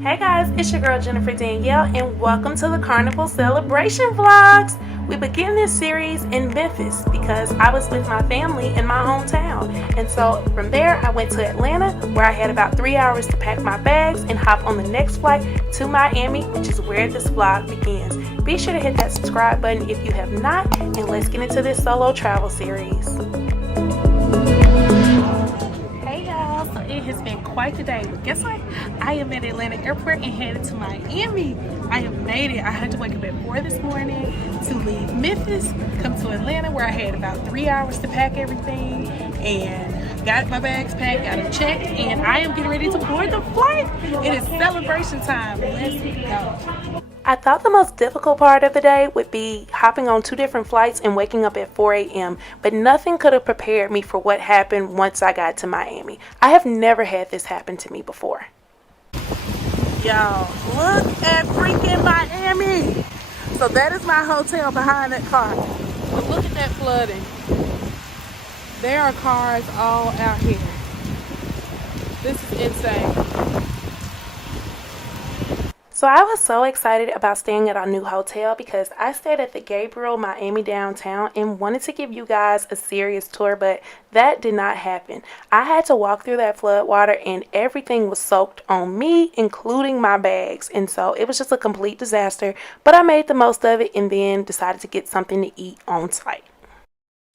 Hey guys, it's your girl JennDanielle and welcome to the Carnival Celebration Vlogs. We begin this series in Memphis because I was with my family in my hometown. And so from there I went to Atlanta where I had about 3 hours to pack my bags and hop on the next flight to Miami, which is where this vlog begins. Be sure to hit that subscribe button if you have not, and let's get into this solo travel series. It has been quite the day, but guess what? I am at Atlanta Airport and headed to Miami. I have made it. I had to wake up at 4 this morning to leave Memphis, come to Atlanta where I had about 3 hours to pack everything, and got my bags packed, got them checked, and I am getting ready to board the flight. It is celebration time. Let's go. I thought the most difficult part of the day would be hopping on 2 different flights and waking up at 4 a.m. But nothing could have prepared me for what happened once I got to Miami. I have never had this happen to me before. Y'all, look at freaking Miami. So that is my hotel behind that car. But look at that flooding. There are cars all out here. This is insane. So I was so excited about staying at our new hotel because I stayed at the Gabriel Miami downtown and wanted to give you guys a serious tour, but that did not happen. I had to walk through that flood water and everything was soaked on me, including my bags. And so it was just a complete disaster, but I made the most of it and then decided to get something to eat on site.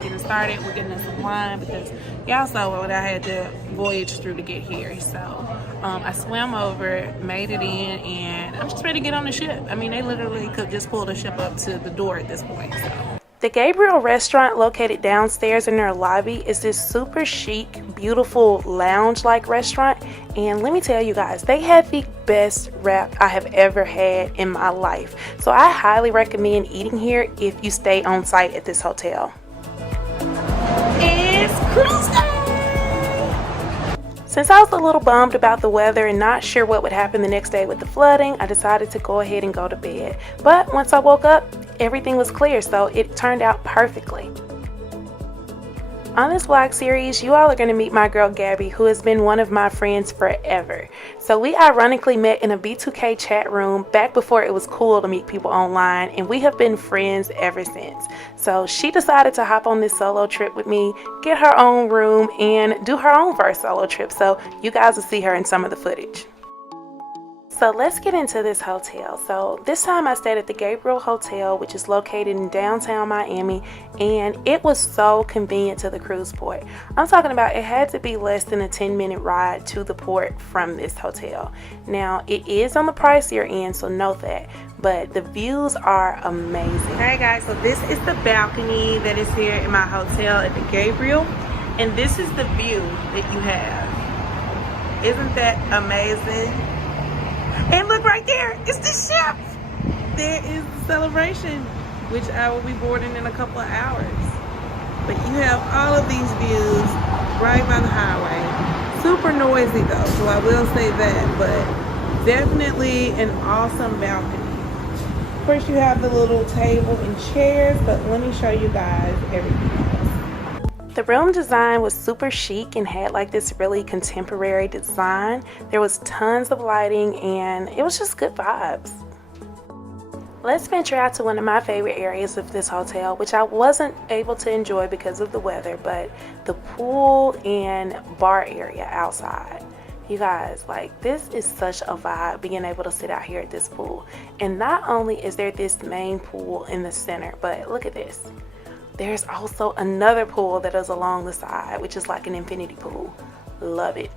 Getting started, we're getting us some wine because y'all saw what I had to voyage through to get here. So I swam over, made it in, and I'm just ready to get on the ship. I mean, they literally could just pull the ship up to the door at this point. So. The Gabriel restaurant located downstairs in their lobby is this super chic, beautiful lounge-like restaurant. And let me tell you guys, they had the best wrap I have ever had in my life. So I highly recommend eating here if you stay on site at this hotel. It's cruise day! Since I was a little bummed about the weather and not sure what would happen the next day with the flooding, I decided to go ahead and go to bed. But once I woke up, everything was clear, so it turned out perfectly. On this vlog series, you all are going to meet my girl Gabby, who has been one of my friends forever. So we ironically met in a B2K chat room back before it was cool to meet people online, and we have been friends ever since. So she decided to hop on this solo trip with me, get her own room, and do her own first solo trip. So you guys will see her in some of the footage. So let's get into this hotel. So this time I stayed at the Gabriel Hotel, which is located in downtown Miami, and it was so convenient to the cruise port. I'm talking about it had to be less than a 10-minute ride to the port from this hotel. Now it is on the pricier end, so note that, but the views are amazing. Alright guys, so this is the balcony that is here in my hotel at the Gabriel, and this is the view that you have. Isn't that amazing? And look right there, it's the ship. There is the celebration, which I will be boarding in a couple of hours. But you have all of these views right by the highway. Super noisy though, so I will say that, but definitely an awesome balcony. Of course you have the little table and chairs, but let me show you guys everything else. The room design was super chic and had like this really contemporary design. There was tons of lighting and it was just good vibes. Let's venture out to one of my favorite areas of this hotel, which I wasn't able to enjoy because of the weather, but the pool and bar area outside. You guys, like, this is such a vibe being able to sit out here at this pool. And not only is there this main pool in the center, but look at this. There's also another pool that is along the side, which is like an infinity pool. Love it.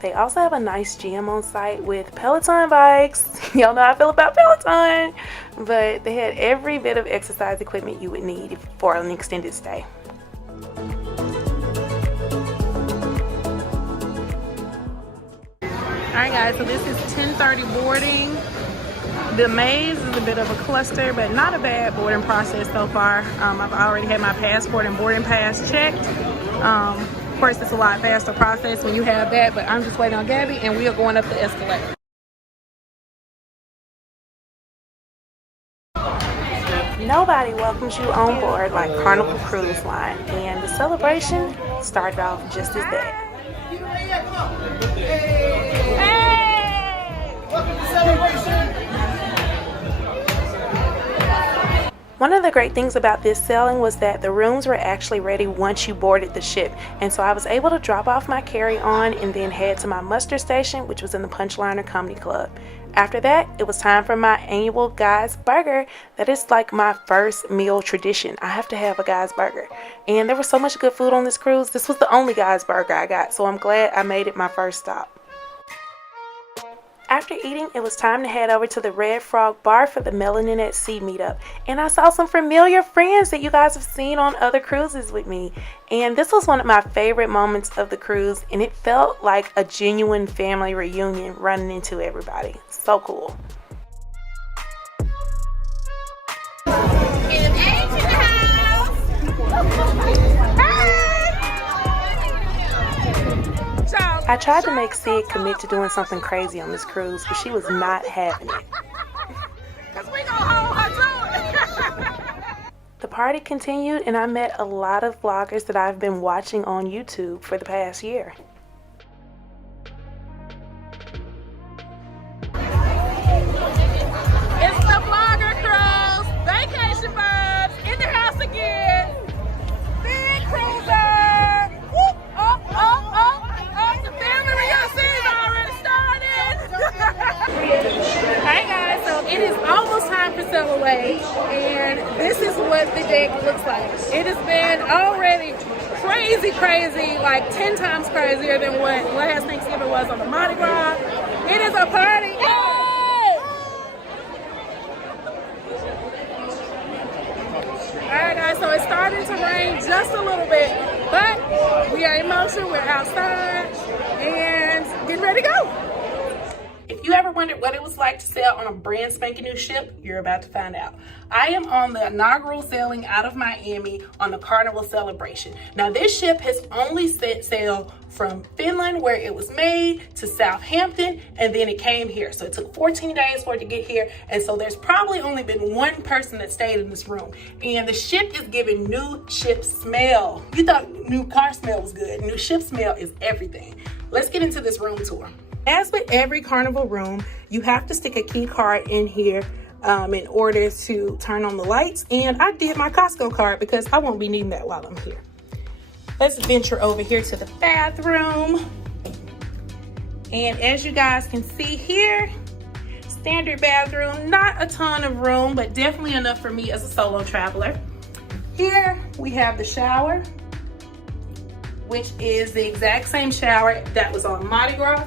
They also have a nice gym on site with Peloton bikes. Y'all know how I feel about Peloton. But they had every bit of exercise equipment you would need for an extended stay. Alright guys, so this is 10:30 boarding. The maze is a bit of a cluster, but not a bad boarding process so far. I've already had my passport and boarding pass checked. Of course, it's a lot faster process when you have that, but I'm just waiting on Gabby and we are going up the escalator. Nobody welcomes you on board like Carnival Cruise Line, and the celebration started off just as that. Hey! One of the great things about this sailing was that the rooms were actually ready once you boarded the ship, and so I was able to drop off my carry-on and then head to my muster station, which was in the Punchliner Comedy Club. After that, it was time for my annual Guy's Burger. That is like my first meal tradition. I have to have a Guy's Burger. And there was so much good food on this cruise. This was the only Guy's Burger I got, so I'm glad I made it my first stop. After eating, it was time to head over to the Red Frog Bar for the Melanin at Sea meetup. And I saw some familiar friends that you guys have seen on other cruises with me. And this was one of my favorite moments of the cruise, and it felt like a genuine family reunion running into everybody. So cool. I tried to make Sid commit to doing something crazy on this cruise, but she was not having it. The party continued, and I met a lot of vloggers that I've been watching on YouTube for the past year. It's the vlogger cruise, vacation vibes, in the house again. Big cruiser. Whoop, up, up, up. The family reunion is already started. Hi guys, so it is almost time for sail away, and this is what the deck looks like. It has been already crazy, like 10 times crazier than what last Thanksgiving was on the Mardi Gras. It is a party. Yay! Alright guys, so it's starting to rain just a little bit, but we are in motion, we're outside, and getting ready to go. If you ever wondered what it was like to sail on a brand spanking new ship, you're about to find out. I am on the inaugural sailing out of Miami on the Carnival celebration. Now this ship has only set sail from Finland, where it was made, to Southampton, and then it came here. So it took 14 days for it to get here, and so there's probably only been one person that stayed in this room. And the ship is giving new ship smell. You thought new car smell was good. New ship smell is everything. Let's get into this room tour. As with every Carnival room, you have to stick a key card in here in order to turn on the lights. And I did my Costco card because I won't be needing that while I'm here. Let's venture over here to the bathroom. And as you guys can see here, standard bathroom, not a ton of room, but definitely enough for me as a solo traveler. Here we have the shower, which is the exact same shower that was on Mardi Gras.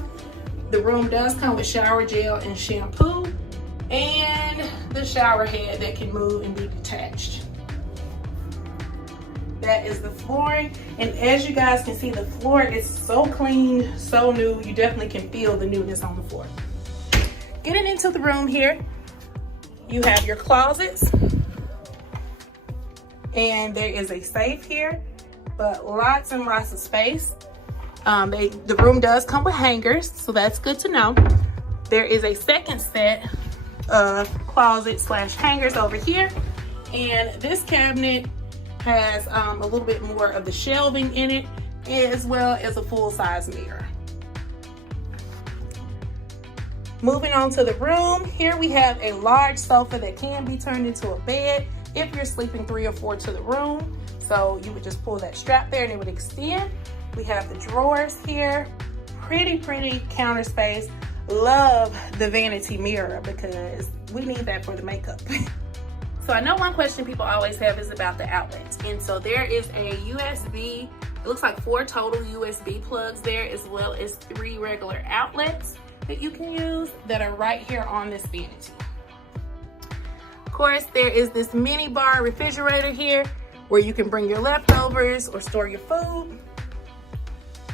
The room does come with shower gel and shampoo, and the shower head that can move and be detached. That is the flooring, and as you guys can see, the floor is so clean, so new. You definitely can feel the newness on the floor. Getting into the room here, you have your closets, and there is a safe here, but lots and lots of space. The room does come with hangers, so that's good to know. There is a second set of closet slash hangers over here, and this cabinet has a little bit more of the shelving in it, as well as a full-size mirror. Moving on to the room, here we have a large sofa that can be turned into a bed if you're sleeping 3 or 4 to the room. So you would just pull that strap there and it would extend. We have the drawers here, pretty counter space. Love the vanity mirror because we need that for the makeup. So I know one question people always have is about the outlets. And so there is a USB, it looks like 4 total USB plugs there, as well as 3 regular outlets that you can use that are right here on this vanity. Of course, there is this mini bar refrigerator here where you can bring your leftovers or store your food.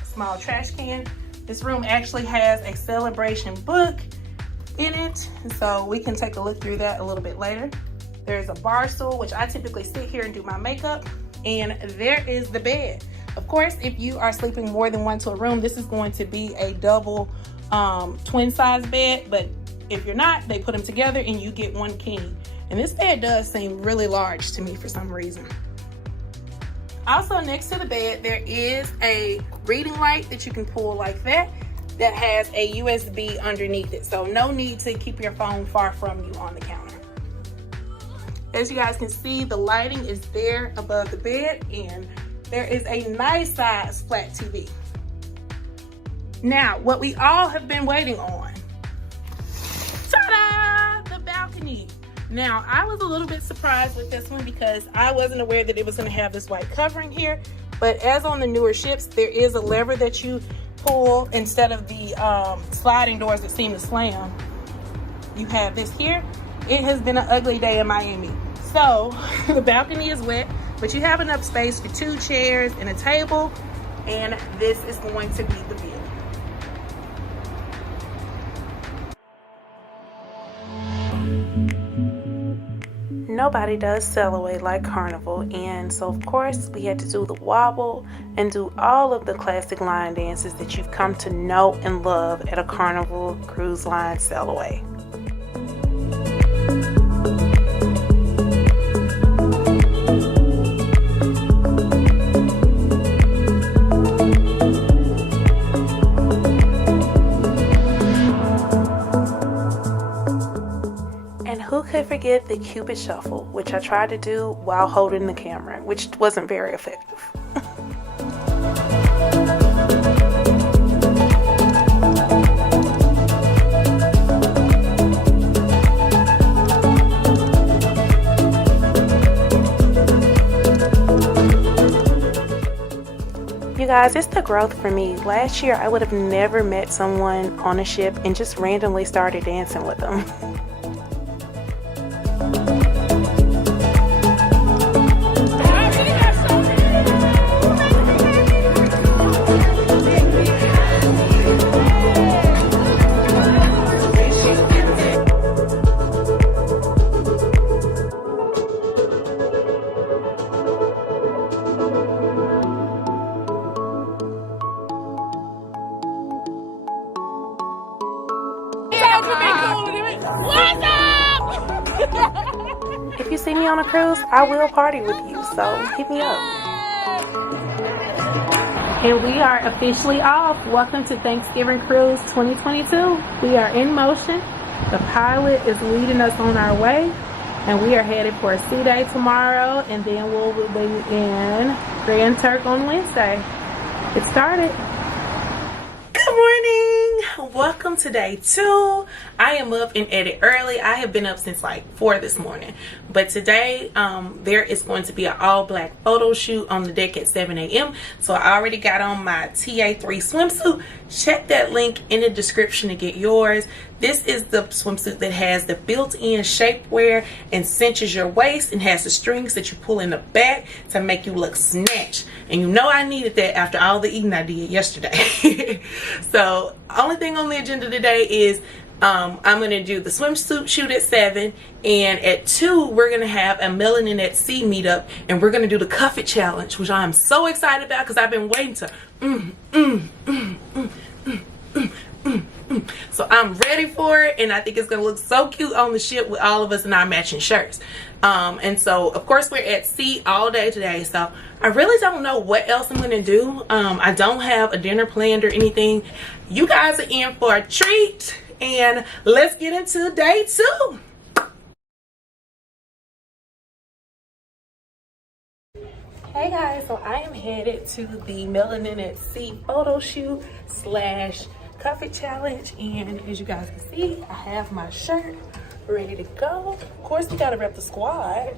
Small trash can. This room actually has a celebration book in it, so we can take a look through that a little bit later. There's a bar stool, which I typically sit here and do my makeup, and there is the bed. Of course, if you are sleeping more than one to a room, this is going to be a double twin size bed, but if you're not, they put them together and you get one king. And this bed does seem really large to me for some reason. Also next to the bed, there is a reading light that you can pull like that has a USB underneath it. So no need to keep your phone far from you on the counter. As you guys can see, the lighting is there above the bed, and there is a nice size flat TV. Now, what we all have been waiting on. Ta-da! The balcony. Now, I was a little bit surprised with this one because I wasn't aware that it was going to have this white covering here. But as on the newer ships, there is a lever that you pull instead of the sliding doors that seem to slam. You have this here. It has been an ugly day in Miami. So the balcony is wet, but you have enough space for 2 chairs and a table, and this is going to be the view. Nobody does sail away like Carnival, and so of course we had to do the wobble and do all of the classic line dances that you've come to know and love at a Carnival cruise line sail away. Who could forget the Cupid Shuffle, which I tried to do while holding the camera, which wasn't very effective. You guys, it's the growth for me. Last year, I would have never met someone on a ship and just randomly started dancing with them. If you see me on a cruise, I will party with you, so hit me up. And we are officially off. Welcome to Thanksgiving Cruise 2022. We are in motion. The pilot is leading us on our way, and we are headed for a sea day tomorrow, and then we'll be in Grand Turk on Wednesday. It started. Good morning. Welcome to day 2. I am up and at it early. I have been up since like 4 this morning, but today there is going to be an all black photo shoot on the deck at 7 a.m. so I already got on my TA3 swimsuit. Check that link in the description to get yours. This is the swimsuit that has the built-in shapewear and cinches your waist and has the strings that you pull in the back to make you look snatched. And you know I needed that after all the eating I did yesterday. So only thing on the agenda today is I'm going to do the swimsuit shoot at 7, and at 2 we're going to have a Melanin at Sea meetup, and we're going to do the Cuff It challenge, which I'm so excited about because I've been waiting to so I'm ready for it, and I think it's gonna look so cute on the ship with all of us in our matching shirts. And so of course we're at sea all day today, so I really don't know what else I'm gonna do. I don't have a dinner planned or anything. You guys are in for a treat, and let's get into day 2. Hey guys, so I am headed to the Melanin at Sea photo shoot / Cuff It challenge, and as you guys can see, I have my shirt ready to go. Of course, we gotta rep the squad,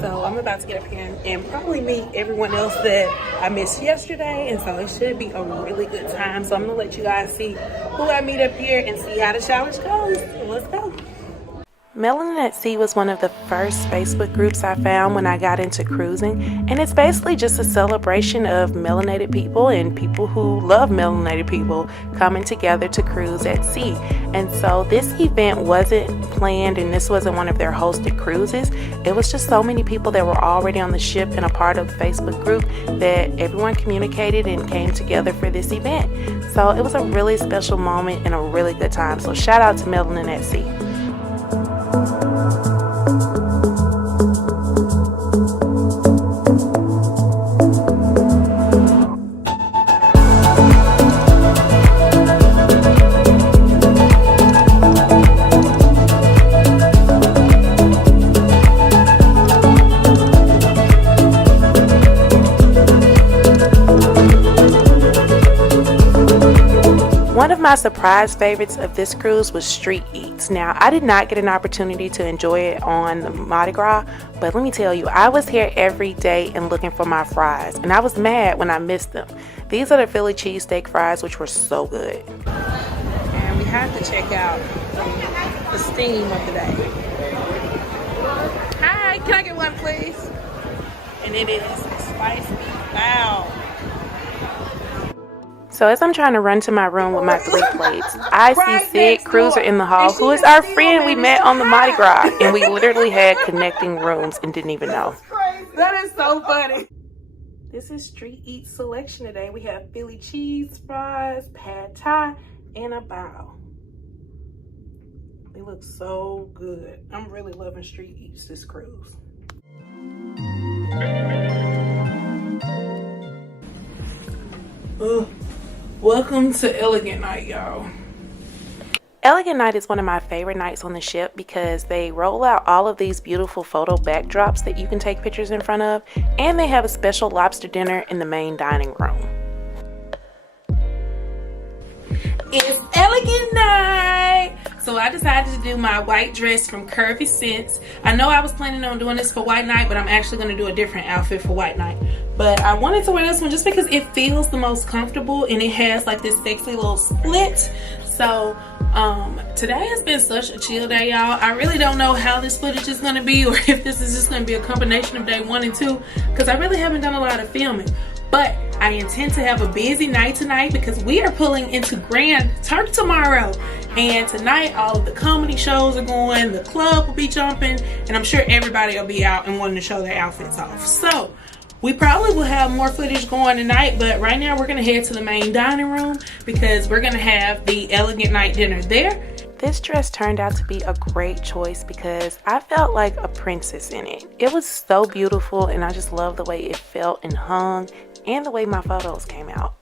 so I'm about to get up here and probably meet everyone else that I missed yesterday, and so it should be a really good time. So I'm gonna let you guys see who I meet up here and see how the challenge goes. So let's go. Melanin at Sea was one of the first Facebook groups I found when I got into cruising, and it's basically just a celebration of melanated people and people who love melanated people coming together to cruise at sea. And so this event wasn't planned, and this wasn't one of their hosted cruises. It was just so many people that were already on the ship and a part of the Facebook group that everyone communicated and came together for this event. So it was a really special moment and a really good time. So shout out to Melanin at Sea. One of my surprise favorites of this cruise was street eats. Now, I did not get an opportunity to enjoy it on the Mardi Gras, but let me tell you, I was here every day and looking for my fries, and I was mad when I missed them. These are the Philly cheesesteak fries, which were so good. And we have to check out the steam of the day. Hi, can I get one, please? And it is a spicy wow. So as I'm trying to run to my room with my 3 plates, I see Sid Cruiser in the hall, who is our friend we met on the Mardi Gras, and we literally had connecting rooms and didn't even know. That is so funny. This is Street Eat selection today. We have Philly cheese fries, pad thai, and a bao. They look so good. I'm really loving Street Eats this cruise. Welcome to Elegant Night, y'all. Elegant Night is one of my favorite nights on the ship because they roll out all of these beautiful photo backdrops that you can take pictures in front of, and they have a special lobster dinner in the main dining room. It's Elegant Night! So I decided to do my white dress from Curvy Scents. I know I was planning on doing this for White Night, but I'm actually going to do a different outfit for White Night. But I wanted to wear this one just because it feels the most comfortable and it has like this sexy little split. So today has been such a chill day, y'all. I really don't know how this footage is going to be, or if this is just going to be a combination of day 1 and 2, because I really haven't done a lot of filming. But I intend to have a busy night tonight because we are pulling into Grand Turk tomorrow. And tonight all of the comedy shows are going, the club will be jumping, and I'm sure everybody will be out and wanting to show their outfits off. So we probably will have more footage going tonight, but right now we're going to head to the main dining room because we're going to have the Elegant Night dinner there. This dress turned out to be a great choice because I felt like a princess in it. It was so beautiful, and I just love the way it felt and hung, and the way my photos came out.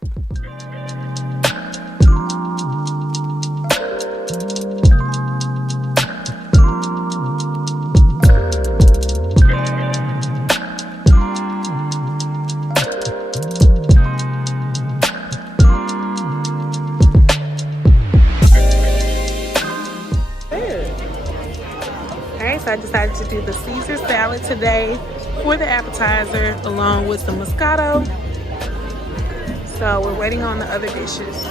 I decided to do the Caesar salad today for the appetizer along with the Moscato. So we're waiting on the other dishes.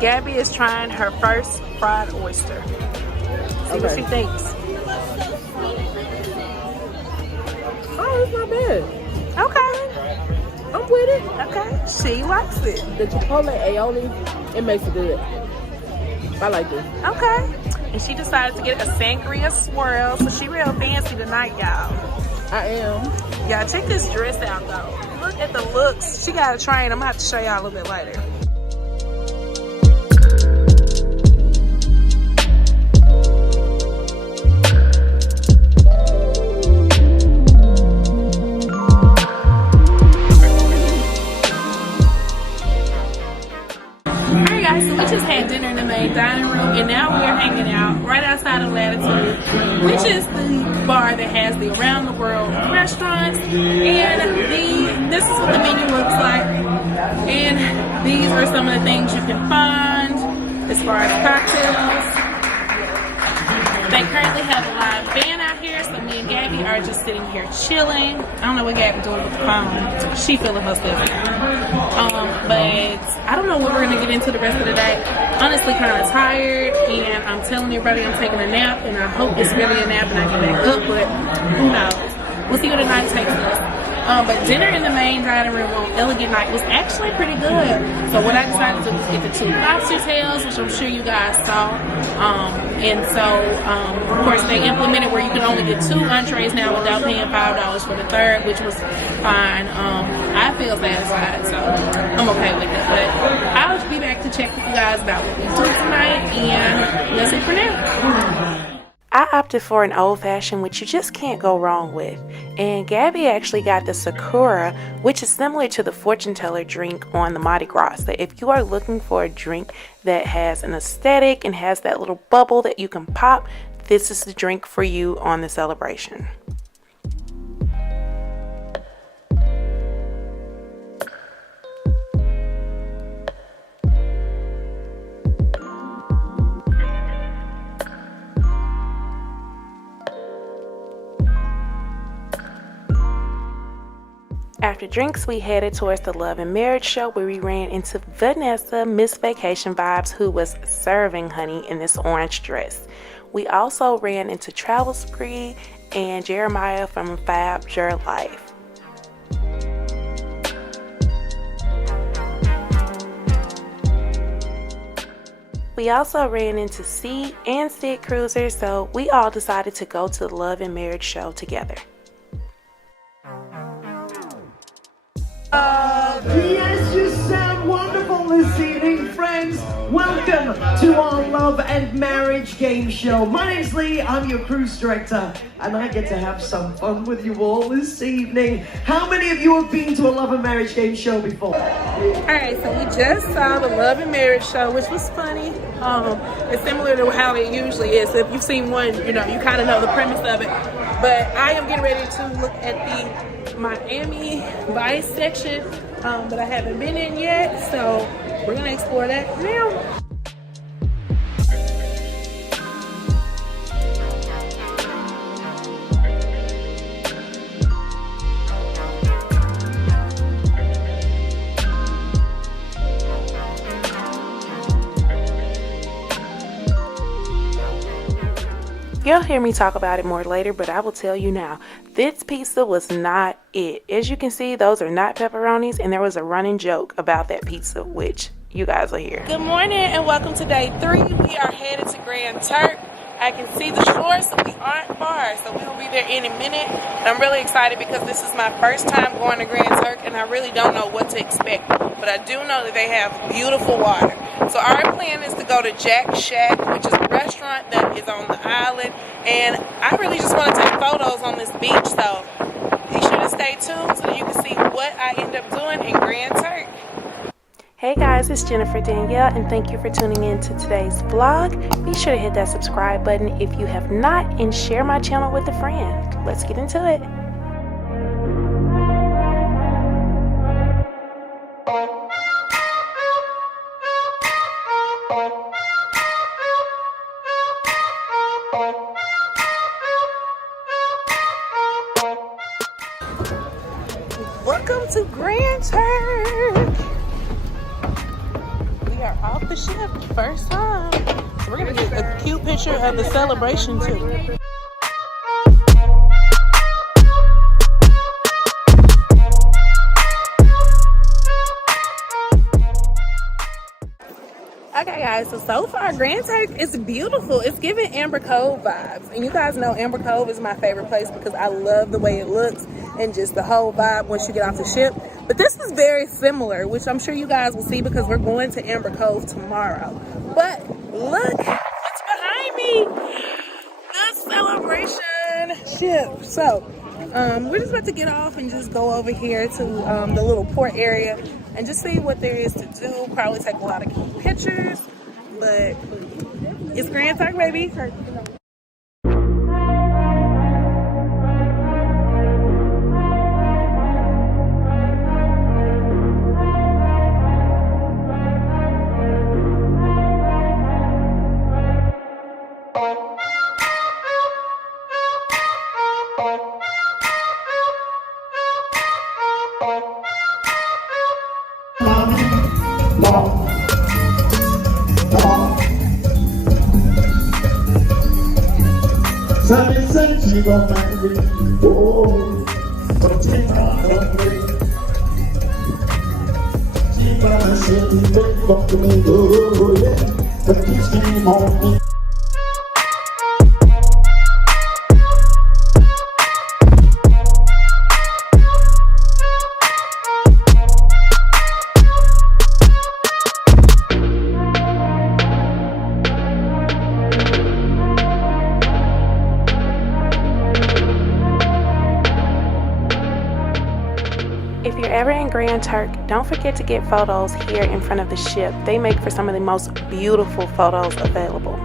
Gabby is trying her first fried oyster. See what she thinks. Oh, it's not bad. Okay. I'm with it. Okay. She likes it. The chipotle aioli, it makes it good. I like it. Okay. And she decided to get a sangria swirl, so she real fancy tonight, y'all. I am. Y'all, check this dress out, though. Look at the looks. She got a train. I'm going to have to show y'all a little bit later. Alright guys, so we just had dinner in the main dining room, and now we're hanging out right outside of Latitude, which is the bar that has the around the world restaurants. And this is what the menu looks like, and these are some of the things you can find as far as cocktails. They currently have a live band out here, so me and Gabby are just sitting here chilling. I don't know what Gabby's doing with the phone. She feeling herself. But I don't know what we're gonna get into the rest of the day. Honestly, kind of tired, and I'm telling everybody I'm taking a nap, and I hope it's really a nap and I get back up, but who knows? We'll see what the night takes us. But dinner in the main dining room on Elegant Night was actually pretty good. So what I decided to do was get the 2 lobster tails, which I'm sure you guys saw. Of course, they implemented where you can only get 2 entrees now without paying $5 for the third, which was fine. I feel satisfied, so I'm okay with it. But I'll be back to check with you guys about what we do tonight, and that's it for now. I opted for an old-fashioned, which you just can't go wrong with. And Gabby actually got the Sakura, which is similar to the fortune teller drink on the Mardi Gras. So if you are looking for a drink that has an aesthetic and has that little bubble that you can pop, this is the drink for you on the celebration. After drinks, we headed towards the Love and Marriage show where we ran into Vanessa, Miss Vacation Vibes, who was serving honey in this orange dress. We also ran into Travel Spree and Jeremiah from Fab Your Life. We also ran into C and Sid Cruiser, so we all decided to go to the Love and Marriage show together. Yes, you sound wonderful this evening, friends. Welcome to our Love and Marriage game show. My name's Lee, I'm your cruise director, and I get to have some fun with you all this evening. How many of you have been to a Love and Marriage game show before? Alright, so we just saw the Love and Marriage show, which was funny. It's similar to how it usually is. So if you've seen one, you kind of know the premise of it. But I am getting ready to look at the Miami Vice section, but I haven't been in yet, so we're gonna explore that now. You'll hear me talk about it more later, but I will tell you now, this pizza was not it. As you can see, those are not pepperonis, and there was a running joke about that pizza, which you guys will hear. Good morning and welcome to day 3. We are headed to Grand Turk. I can see the shore, so we aren't far, so we will be there any minute. And I'm really excited because this is my first time going to Grand Turk, and I really don't know what to expect, but I do know that they have beautiful water. So our plan is to go to Jack Shack, which is a restaurant that is on the island, and I really just want to take photos on this beach, so be sure to stay tuned so that you can see what I end up doing in Grand Turk. Hey guys, it's JennDanielle, and thank you for tuning in to today's vlog. Be sure to hit that subscribe button if you have not, and share my channel with a friend. Let's get into it. Welcome to Grand Turk. We are off the ship, first time. So we're gonna get a cute picture of the celebration too. Okay guys, so far Grand Turk is beautiful. It's giving Amber Cove vibes. And you guys know Amber Cove is my favorite place because I love the way it looks and just the whole vibe once you get off the ship. But this is very similar, which I'm sure you guys will see because we're going to Amber Cove tomorrow. But look what's behind me. The celebration ship. So we're just about to get off and just go over here to the little port area and just see what there is to do. Probably take a lot of cute pictures, but it's Grand Turk, baby. Sabe sentir vontade, oh, continuar também. Se balancer de bem comigo, eu quis que me morre. If you're ever in Grand Turk, don't forget to get photos here in front of the ship. They make for some of the most beautiful photos available.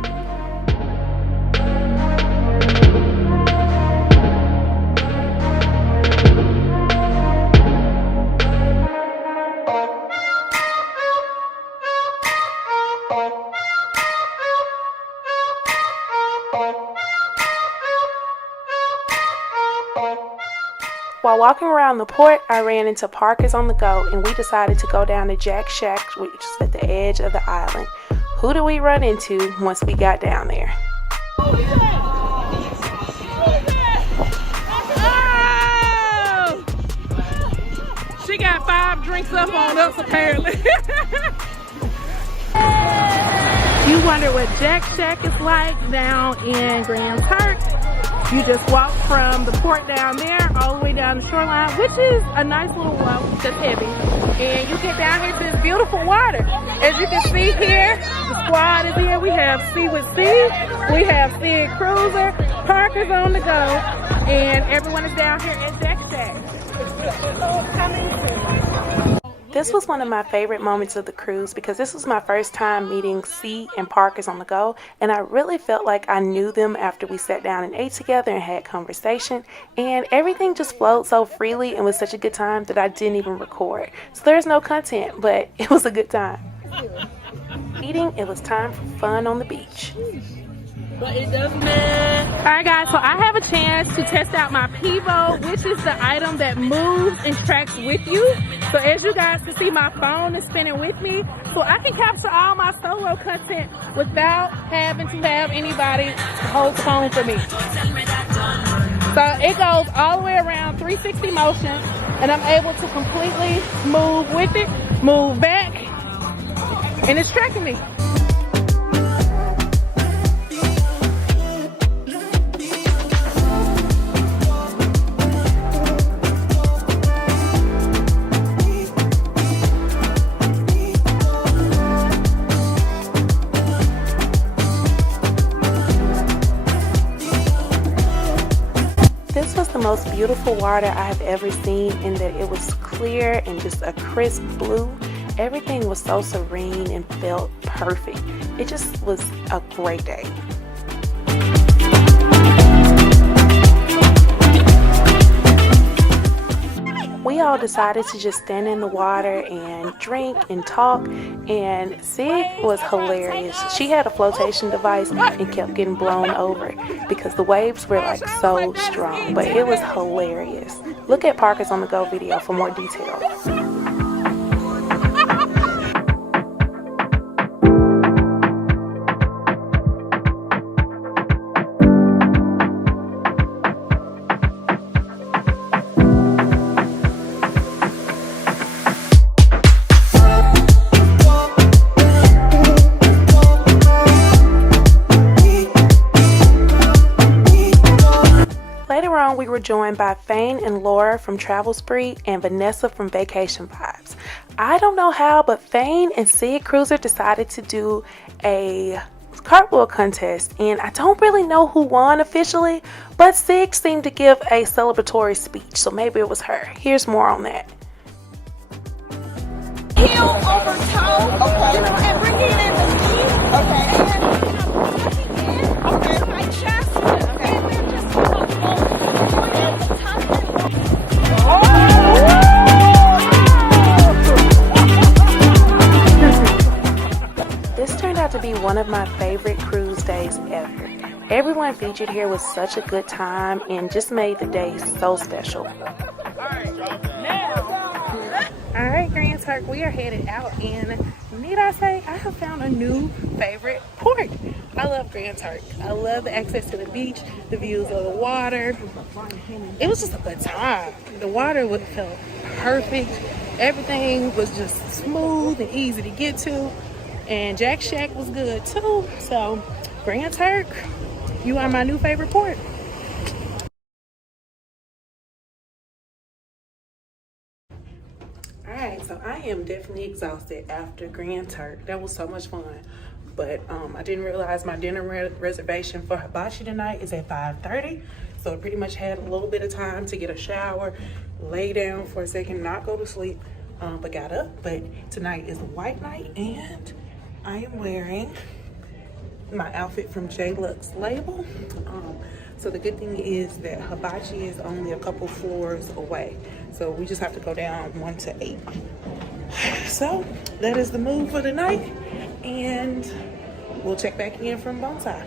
While walking around the port, I ran into Parker's on the Go, and we decided to go down to Jack's Shack, which is at the edge of the island. Who do we run into once we got down there? Oh! She got 5 drinks up on us apparently. You wonder what Jack's Shack is like down in Grand Turk. You just walk from the port down there all the way down the shoreline, which is a nice little walk, just heavy. And you get down here to this beautiful water. As you can see here, the squad is here. We have Sea with Sea, we have Sea Cruiser, Parker's on the Go, and everyone is down here at Jack's Shack. This was one of my favorite moments of the cruise because this was my first time meeting C and Parker's on the Go, and I really felt like I knew them after we sat down and ate together and had conversation, and everything just flowed so freely and was such a good time that I didn't even record. So there's no content, but it was a good time. Eating, it was time for fun on the beach. But it doesn't matter. Alright guys, so I have a chance to test out my Pivo, which is the item that moves and tracks with you. So as you guys can see, my phone is spinning with me. So I can capture all my solo content without having to have anybody hold the phone for me. So it goes all the way around 360 motion, and I'm able to completely move with it, move back, and it's tracking me. This was the most beautiful water I have ever seen in that it was clear and just a crisp blue. Everything was so serene and felt perfect. It just was a great day. We all decided to just stand in the water and drink and talk, and Sig was hilarious. She had a flotation device and kept getting blown over because the waves were like so strong, but it was hilarious. Look at Parker's on the Go video for more details. We were joined by Fane and Laura from Travel Spree and Vanessa from Vacation Vibes. I don't know how, but Fane and Sea Cruiser decided to do a cartwheel contest, and I don't really know who won officially, but Sig seemed to give a celebratory speech, so maybe it was her. Here's more on that. Heel over toe, okay, and bring it in the knee, okay, and okay, my chest, okay, and then just point at the top. This turned out to be one of my favorite cruise days ever. Everyone featured here was such a good time and just made the day so special. Alright, Grand Turk, we are headed out, and need I say, I have found a new favorite port. I love Grand Turk. I love the access to the beach, the views of the water. It was just a good time. The water felt perfect. Everything was just smooth and easy to get to. And Jack's Shack was good too. So, Grand Turk, you are my new favorite port. Alright, so I am definitely exhausted after Grand Turk. That was so much fun. But I didn't realize my dinner reservation for Habachi tonight is at 5:30. So I pretty much had a little bit of time to get a shower, lay down for a second, not go to sleep, but got up. But tonight is a white night, and I am wearing my outfit from J Lux label. So the good thing is that Habachi is only a couple floors away. So we just have to go down 1 to 8. So that is the move for the night, and we'll check back in from Bonsai.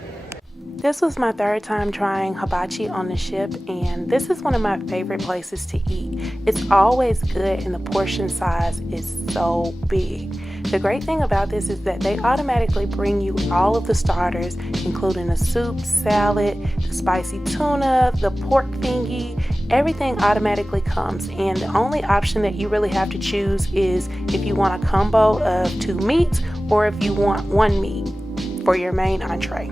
This was my third time trying hibachi on the ship, and this is one of my favorite places to eat. It's always good and the portion size is so big. The great thing about this is that they automatically bring you all of the starters, including the soup, salad, the spicy tuna, the pork thingy. Everything automatically comes, and the only option that you really have to choose is if you want a combo of 2 meats or if you want 1 meat for your main entree.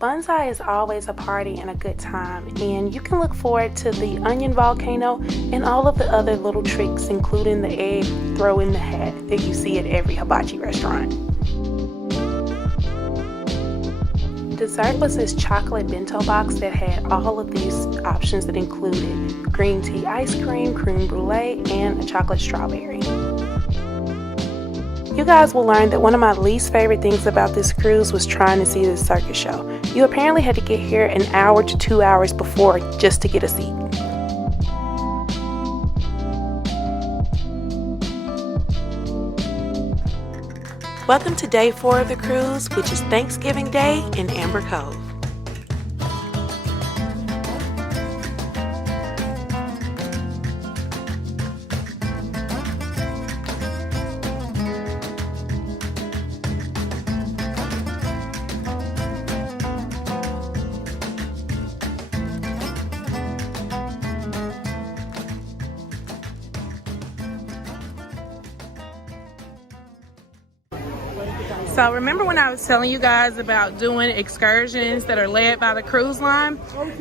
Bonsai is always a party and a good time, and you can look forward to the onion volcano and all of the other little tricks, including the egg throw in the hat that you see at every hibachi restaurant. Dessert was this chocolate bento box that had all of these options that included green tea ice cream, creme brulee, and a chocolate strawberry. You guys will learn that one of my least favorite things about this cruise was trying to see the circus show. You apparently had to get here an hour to 2 hours before just to get a seat. Welcome to day 4 of the cruise, which is Thanksgiving Day in Amber Cove. So remember when I was telling you guys about doing excursions that are led by the cruise line?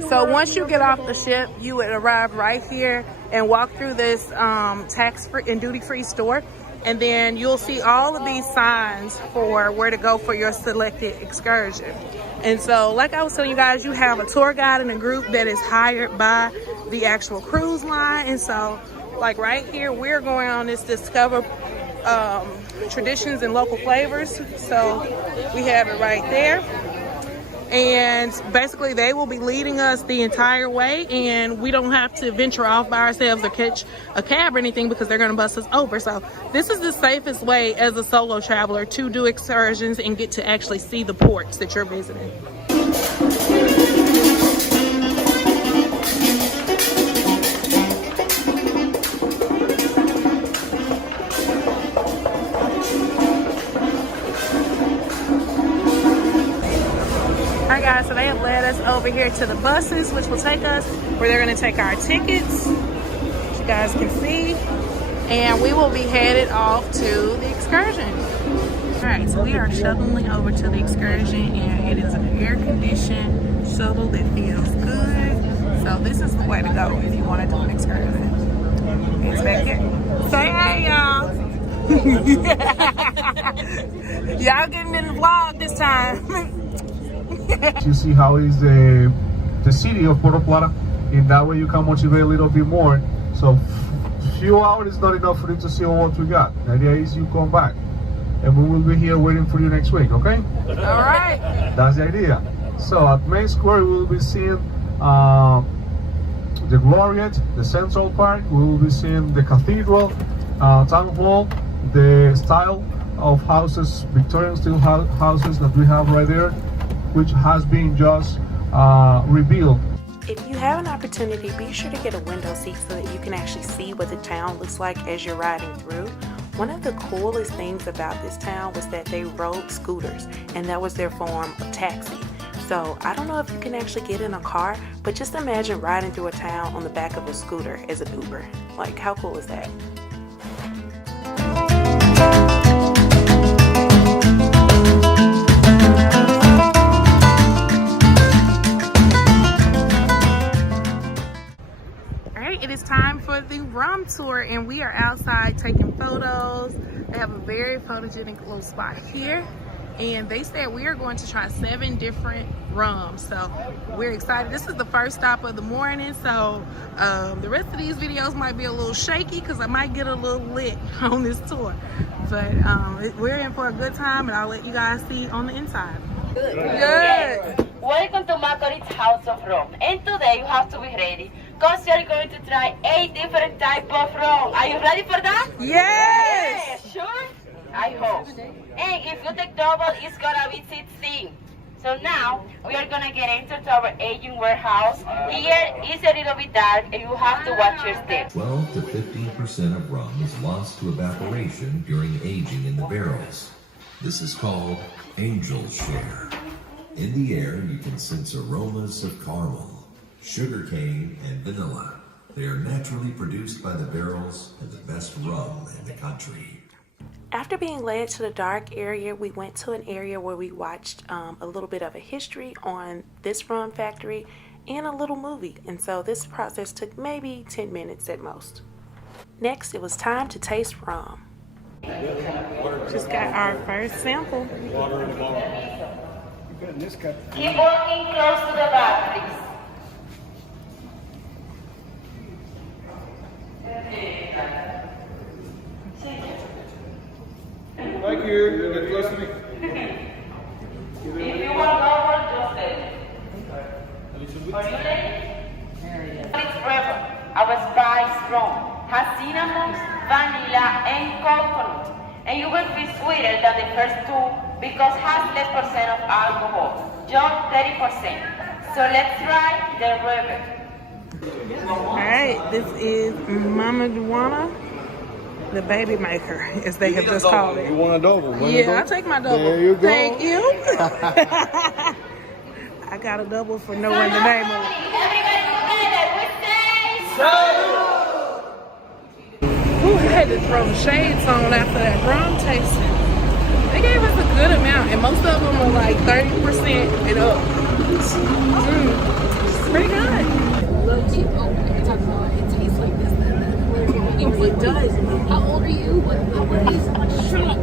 So once you get off the ship, you would arrive right here and walk through this tax-free and duty-free store. And then you'll see all of these signs for where to go for your selected excursion. And so like I was telling you guys, you have a tour guide and a group that is hired by the actual cruise line. And so like right here, we're going on this Discover traditions and local flavors. So we have it right there, and basically they will be leading us the entire way, and we don't have to venture off by ourselves or catch a cab or anything because they're going to bus us over. So this is the safest way as a solo traveler to do excursions and get to actually see the ports that you're visiting. Alright guys, so they have led us over here to the buses, which will take us where they're going to take our tickets, as you guys can see, and we will be headed off to the excursion. Alright, so we are shuttling over to the excursion, and it is an air-conditioned shuttle that feels good. So this is the way to go if you want to do an excursion. It's back here. Say hey, y'all. Y'all getting in the vlog this time. You see how is the city of Puerto Plata. In that way you can motivate a little bit more. So few hours is not enough for you to see what we got. The idea is you come back, and we will be here waiting for you next week, okay? All right. That's the idea. So at Main Square we will be seeing the Gloriette, the Central Park. We will be seeing the Cathedral, Town Hall, the style of houses, Victorian style houses that we have right there, which has been just rebuilt. If you have an opportunity, be sure to get a window seat so that you can actually see what the town looks like as you're riding through. One of the coolest things about this town was that they rode scooters, and that was their form of taxi. So I don't know if you can actually get in a car, but just imagine riding through a town on the back of a scooter as an Uber. Like, how cool is that? It is time for the Rum Tour, and we are outside taking photos. They have a very photogenic little spot here, and they said we are going to try 7 different rums, so we're excited. This is the first stop of the morning, so the rest of these videos might be a little shaky because I might get a little lit on this tour, but we're in for a good time, and I'll let you guys see on the inside. Good. Welcome to Macorite's House of Rum, and today you have to be ready because you're going to try 8 different types of rum. Are you ready for that? Yes! Yeah, sure? I hope. And if you take double, it's gonna be 16. So now, we are gonna get into our aging warehouse. Here is a little bit dark, and you have to watch your step. 12 to 15% of rum is lost to evaporation during aging in the barrels. This is called angel share. In the air, you can sense aromas of caramel, sugarcane, and vanilla. They are naturally produced by the barrels and the best rum in the country. After being led to the dark area, we went to an area where we watched a little bit of a history on this rum factory and a little movie. And so this process took maybe 10 minutes at most. Next, it was time to taste rum. Just got our first sample. Keep walking close to the back, please. Thank you. Get close to me. If you want over, just say. Are you ready? It's forever. Our spice rum has cinnamon, vanilla, and coconut. And you will feel sweeter than the first 2 because it has less % of alcohol, just 30%. So let's try the river. Alright, this is Mama Juana, the baby maker, as they have just called it. You want a double? Yeah, I'll take my double. There you go. Thank you. I got a double for knowing the name of it. Everybody together, we say salud! Ooh, I had to throw shades on after that rum tasting. They gave us a good amount, and most of them were like 30% and up. It's pretty good. It tastes like this, it does. How old are you? What are you? Shut up.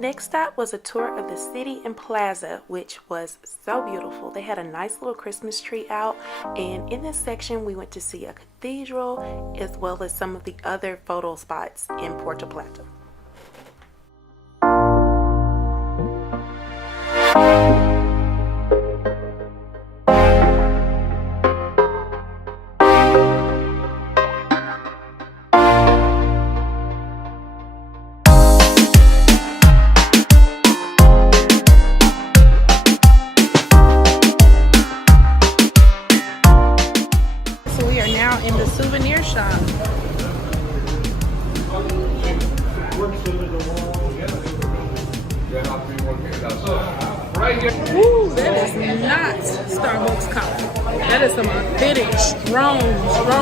Next stop was a tour of the city and Plaza, which was so beautiful. They had a nice little Christmas tree out, and in this section we went to see a cathedral as well as some of the other photo spots in Puerto Plata. Souvenir shop. Ooh, that is not Starbucks coffee. That is some authentic, strong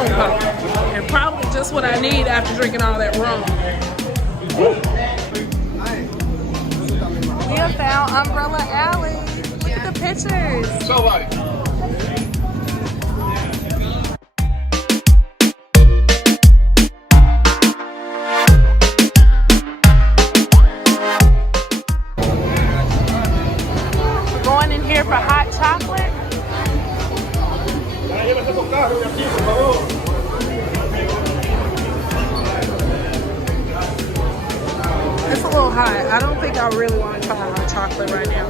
coffee. And probably just what I need after drinking all that rum. We have found Umbrella Alley. Look at the pictures. Somebody. Here for hot chocolate. It's a little hot. I don't think I really want to try hot chocolate right now.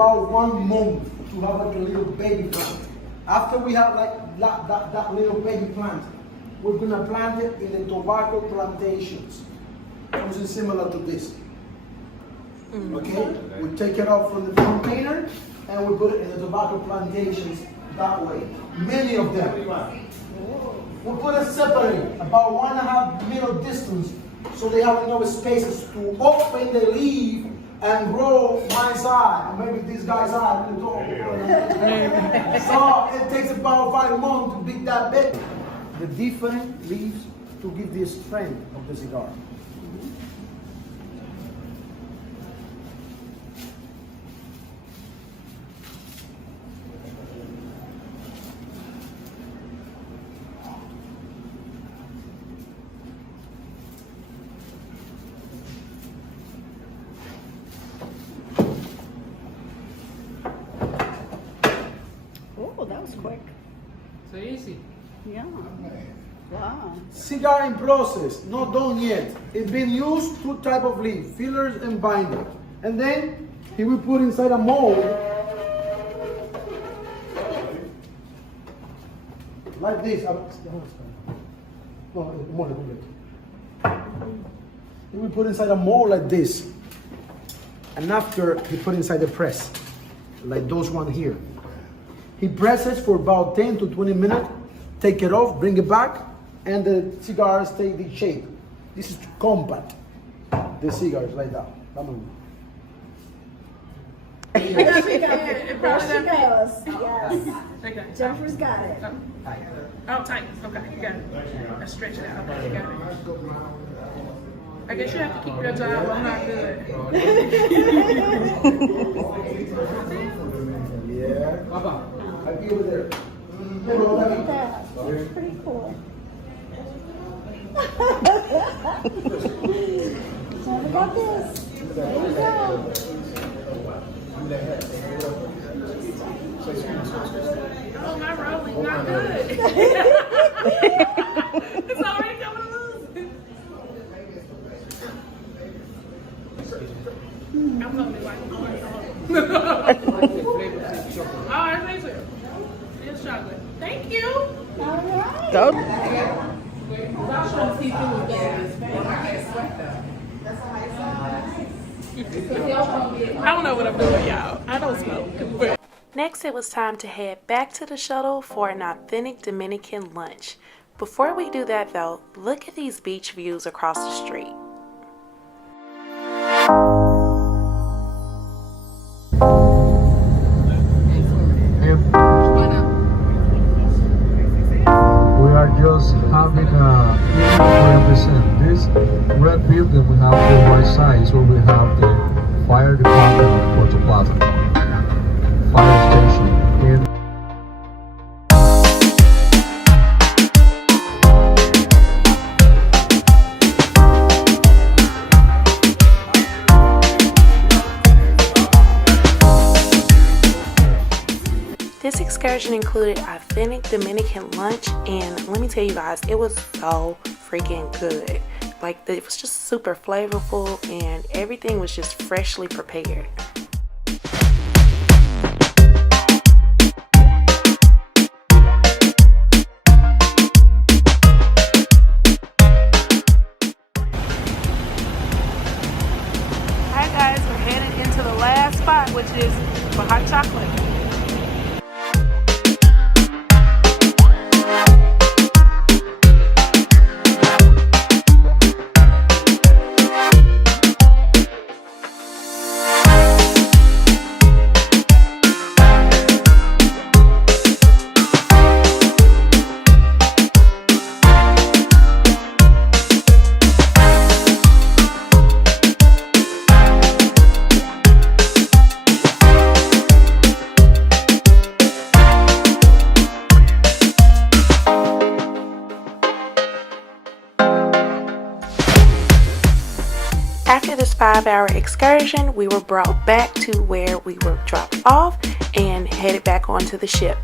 about 1 month to have like a little baby plant. After we have like that little baby plant, we're gonna plant it in the tobacco plantations. Something similar to this. Okay? We take it out from the container and we put it in the tobacco plantations that way. Many of them. We put it separately, about 1.5 meter distance, so they have enough spaces to open the leaf and grow my side, or maybe this guy's side. So it takes about 5 months to pick that big. The different leaves to give the strength of the cigar. Oh, that was quick. So easy. Yeah. Wow. Cigar in process, not done yet. It's been used 2 type of leaf, fillers and binder. And then he will put inside a mold like this. He will put inside a mold like this. And after he put inside the press, like those one here. He presses for about 10 to 20 minutes, take it off, bring it back, and the cigars take the shape. This is to compact the cigars like that. There she goes. Yes. Okay. Jennifer's got it. Oh, tight. Okay, you got it. I stretch it out. Okay, you got it. I guess you have to keep your job. I'm not good. Yeah. I'll be over there. That's pretty cool. Jennifer got this. There you go. Oh, my rolling not good. It's already coming loose. I'm holding like oh, I think so. It's chocolate. Thank you. All right. Go. I don't know what I'm doing, y'all. I don't smoke. Next, it was time to head back to the shuttle for an authentic Dominican lunch. Before we do that though, look at these beach views across the street. We are just having a represent this red building. We have the right side is where we have the fire department of Puerto Plaza, fire station. This excursion included authentic Dominican lunch, and let me tell you guys, it was so freaking good. Like, it was just super flavorful and everything was just freshly prepared. Alright guys, we're headed into the last spot, which is for hot chocolate. After this 5-hour excursion, we were brought back to where we were dropped off and headed back onto the ship.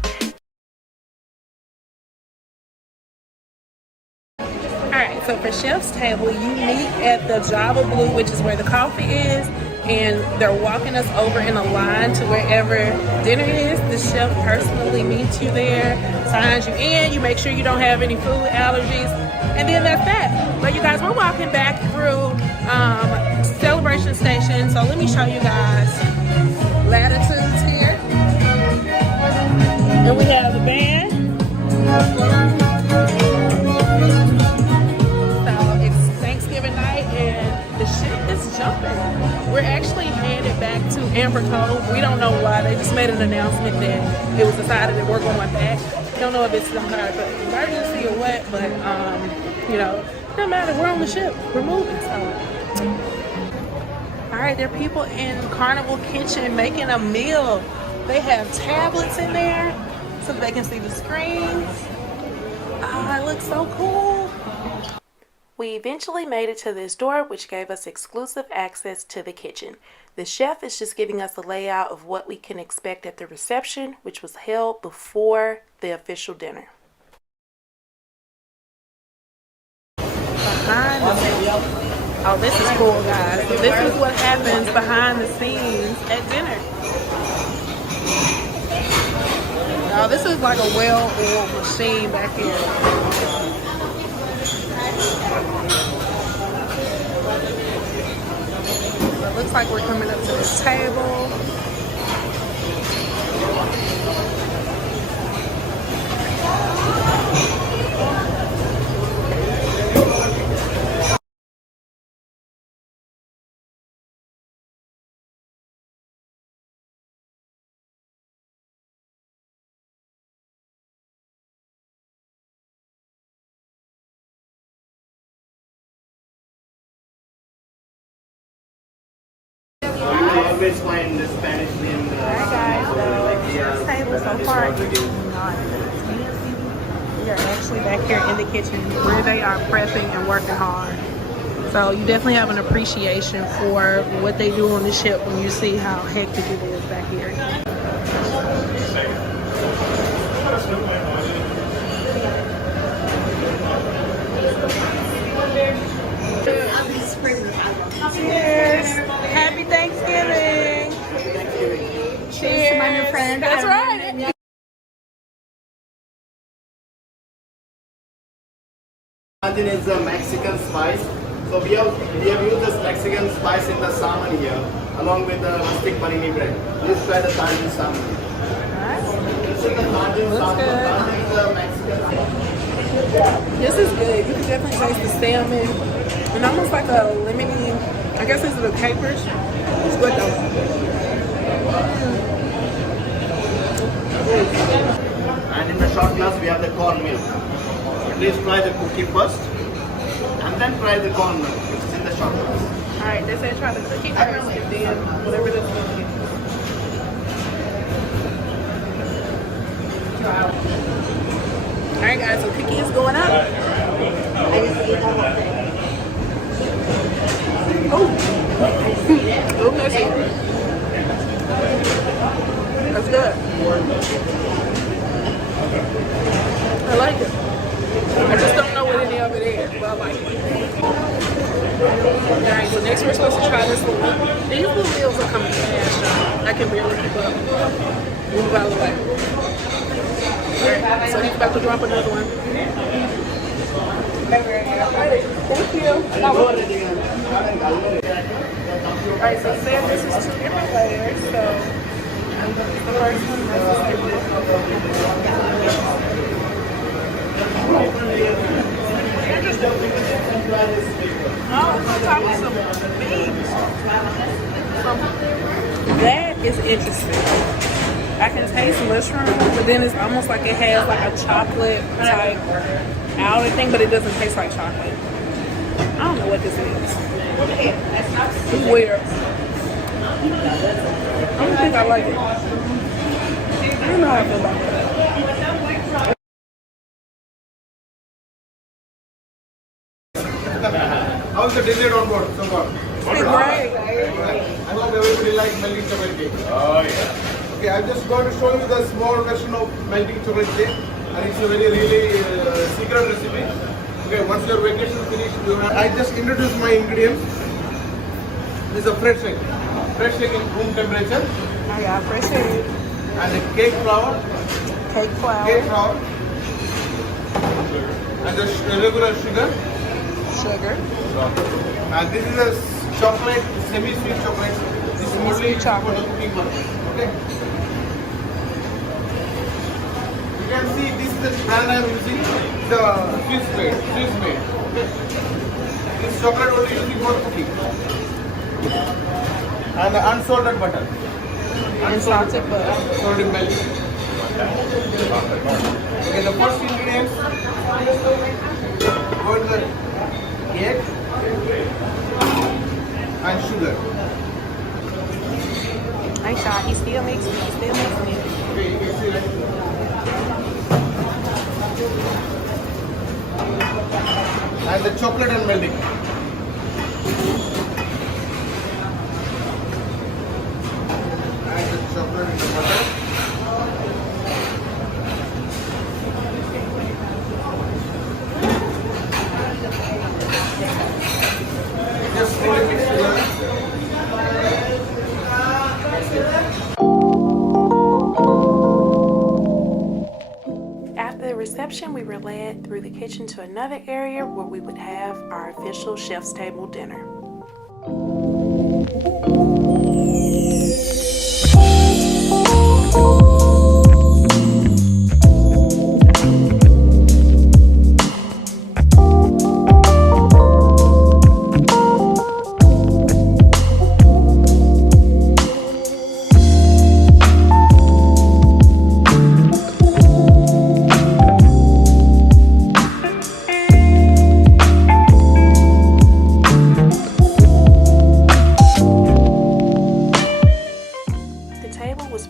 Alright, so for Chef's Table, you meet at the Java Blue, which is where the coffee is, and they're walking us over in a line to wherever dinner is. The chef personally meets you there, signs you in, you make sure you don't have any food allergies, and then that's that. But you guys, we're walking back through Celebration Station, so let me show you guys latitudes here. And we have the band. So it's Thanksgiving night and the ship is jumping. We're actually headed back to Amber Cove. We don't know why. They just made an announcement that it was decided that we're going back. Don't know if it's some kind of emergency or what, but you know, no matter. We're on the ship. We're moving. So. All right, there are people in Carnival kitchen making a meal. They have tablets in there so they can see the screens. Ah, it looks so cool. We eventually made it to this door, which gave us exclusive access to the kitchen. The chef is just giving us a layout of what we can expect at the reception, which was held before the official dinner. Behind the scenes. Oh, this is cool, guys. This is what happens behind the scenes at dinner. Oh, this is like a well-oiled machine back here. So it looks like we're coming up to this table. Always find the Spanish name. Alright guys, so this table so far is not fancy. We are actually back here in the kitchen where they are prepping and working hard. So you definitely have an appreciation for what they do on the ship when you see how hectic it is back here. Cheers! Happy Thanksgiving! Cheers to my new friend. That's right. Melanin is a Mexican spice. So we have used this Mexican spice in the salmon here, along with the rustic panini bread. Please try the Tajin salmon. This is the Tajin salmon. Tajin is a Mexican. This is good. You can definitely taste the salmon and almost like a lemony. I guess this is the capers. It's good though. And in the short glass we have the corn milk. Please try the cookie first, and then try the corn milk. It's in the short glass. Alright, they said try the cookie first and then whatever this one is. Alright guys, so cookie is going up. Oh, that's it. That's good. I like it. I just don't know what any of it is, but I like it. Alright, so next we're supposed to try this one. These little meals are coming fast, y'all. I can barely keep up. Move out of the way. Alright, so he's about to drop another one. Thank you. Alright, so Sam, this is 2 different layers. So the first one, oh, it's on top of some beans. That is interesting. I can taste mushroom, but then it's almost like it has like a chocolate type outer thing, but it doesn't taste like chocolate. I don't know what this is. It's weird. I don't think I like it. I don't know how I feel about that. How's the dessert on board so far? It's great. I hope everybody likes melting chocolate cake. Oh yeah. Okay, I'm just going to show you the small version of melting chocolate cake, and it's a really secret recipe. Okay, once your vacation is finished, I just introduce my ingredients. This is a fresh egg. fresh egg in room temperature. I got fresh egg. And the cake flour. Cake flour. Cake flour. And the regular sugar. Sugar. And this is a chocolate, semi-sweet chocolate. This is only chocolate. for the people. Okay. You can see this is the brand I am using. The Swiss made. Okay. This chocolate only using for cooking. And the unsalted butter. Unsalted butter. Salted milk. Okay, the first ingredients. Put the egg and sugar. Nice shot. He's still mixing it. Okay, you can see that. And the chocolate and melting. And the chocolate and the butter. Just slowly mix together. After the reception, we were led through the kitchen to another area where we would have our official chef's table dinner.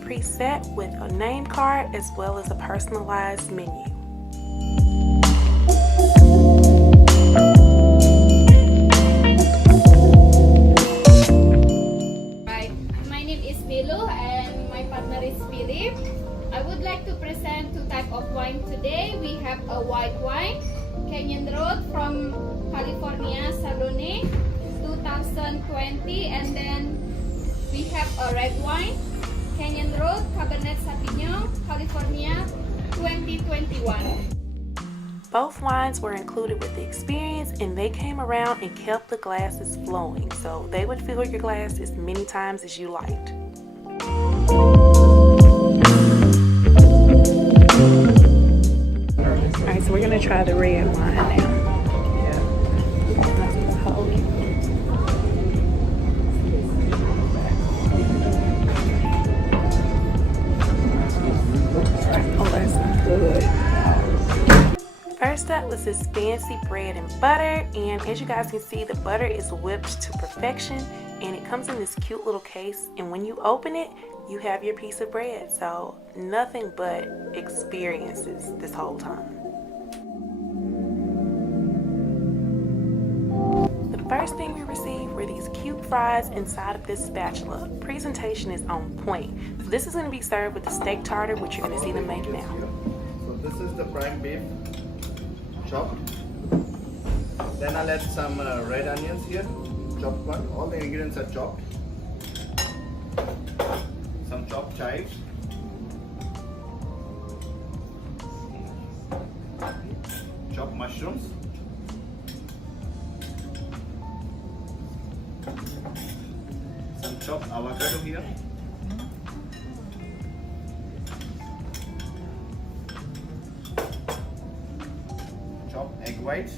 Preset with a name card as well as a personalized menu. Right, my name is Milo and my partner is Philip. I would like to present two types of wine today. We have a white wine, Canyon Road from California, Chardonnay, 2020, and then we have a red wine, Canyon Road, Cabernet Sauvignon, California, 2021. Both wines were included with the experience, and they came around and kept the glasses flowing, so they would fill your glass as many times as you liked. Alright, so we're going to try the red wine now. First up was this fancy bread and butter, and as you guys can see, the butter is whipped to perfection, and it comes in this cute little case, and when you open it, you have your piece of bread. So nothing but experiences this whole time. The first thing we received were these cute fries inside of this spatula. Presentation is on point. So this is going to be served with the steak tartar, which you're going to see them make now. So this is the prime beef chopped. Then I'll add some red onions here, chopped one. All the ingredients are chopped. Some chopped chives. Chopped mushrooms. Some chopped avocado here. Chopped egg whites.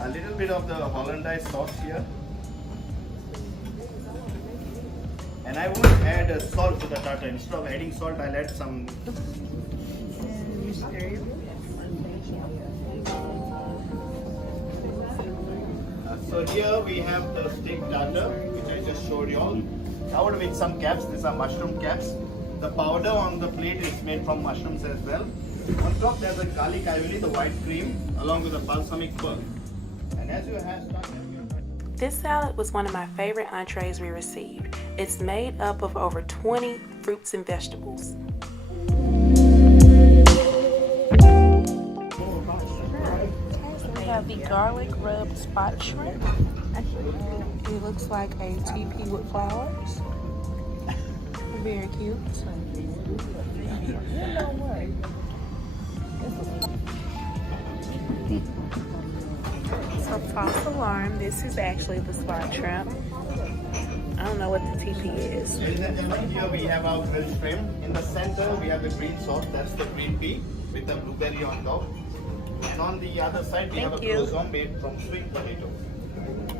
A little bit of the Hollandaise sauce here. And I won't add salt to the tartar. Instead of adding salt, I'll add some. So here we have the steak tartar, which I just showed you all. Covered with some caps. These are mushroom caps. The powder on the plate is made from mushrooms as well. On top there's a garlic ivory, the white cream, along with a balsamic pearl. And as you have started, this salad was one of my favorite entrees we received. It's made up of over 20 fruits and vegetables. We have the garlic rubbed spot shrimp. It looks like a teepee with flowers. Very cute. So false alarm. This is actually the spot shrimp. I don't know what the teepee is. Ladies and gentlemen, here we have our grilled shrimp. In the center, we have the green sauce. That's the green pea with the blueberry on top. And on the other side, we have a croissant made from sweet potato.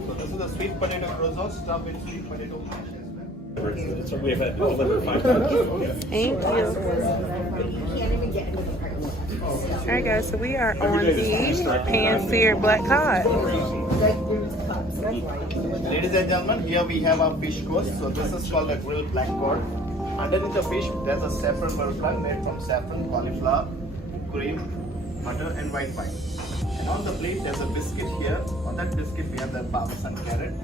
So this is a sweet potato croissant stuffed with sweet potato mash as well. So we've had delivered 5 times. Thank you. Alright guys, so we are on the pan-seared black cod. Ladies and gentlemen, here we have our fish course. So this is called a grilled black cod. Underneath the fish, there's a saffron burger made from saffron, cauliflower, cream, butter and white wine. And on the plate, there's a biscuit here. On that biscuit, we have the Parmesan carrot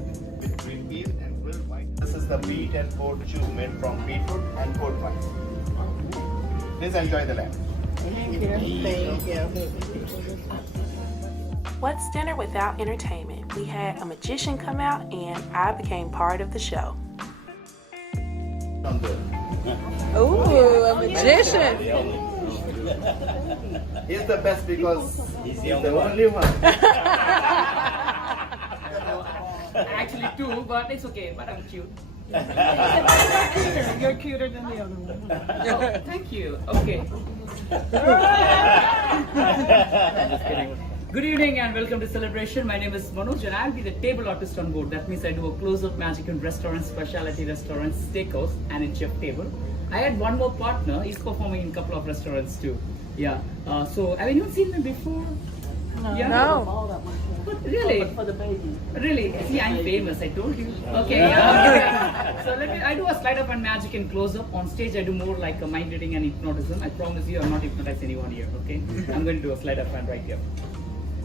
with green peas and grilled white. This is the beet and pork chew made from beetroot and pork rice. Please enjoy the lamb. Thank you. What's dinner without entertainment? We had a magician come out and I became part of the show. Ooh, a magician. He's the best because he's the only one. Actually 2, but it's okay, but I'm cute. You're cuter than the other one. Oh, thank you. Okay. I'm just kidding. Good evening and welcome to Celebration. My name is Manoj and I'll be the table artist on board. That means I do a close-up magic in restaurants, specialty restaurants, steakhouse and in chef table. I had one more partner. He's performing in a couple of restaurants too. Yeah. So have anyone seen me before? No. Yeah? No. But really? For the baby. Really? See, I'm famous. I told you. Okay. Yeah. So I do a slide up and magic and close up. On stage, I do more like a mind reading and hypnotism. I promise you, I'm not hypnotizing anyone here. Okay. I'm going to do a slide up and right here.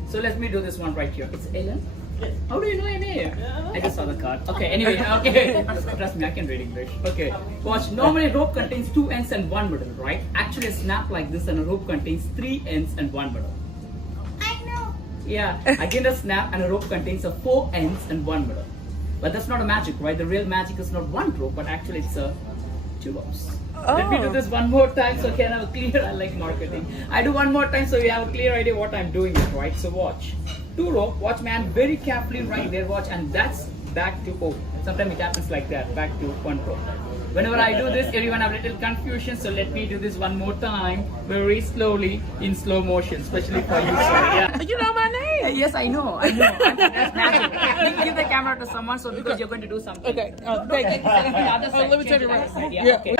So let me do this one right here. It's Ellen. Yes. How do you know your name? Yeah. I just saw the card. Okay, anyway, okay. Trust me, I can read English. Okay. Watch, normally rope contains 2 ends and 1 middle, right? Actually a snap like this and a rope contains 3 ends and 1 middle. I know. Yeah, again a snap and a rope contains 4 ends and 1 middle. But that's not a magic, right? The real magic is not 1 rope, but actually it's 2 ropes. Oh. Let me do this one more time so I can have a clear, I like marketing. I do one more time so you have a clear idea what I'm doing it, right? So watch. 2 rope, watch man very carefully right there, watch, and that's back to O. Sometimes it happens like that, back to 1 rope. Whenever I do this, everyone have a little confusion, so let me do this one more time, very slowly, in slow motion, especially for you, sir. Yeah. You know my name. Yes, I know. That's magic. Give the camera to someone, so because you're going to do something. Okay. Thank you. Let me take it right. Yeah. Okay.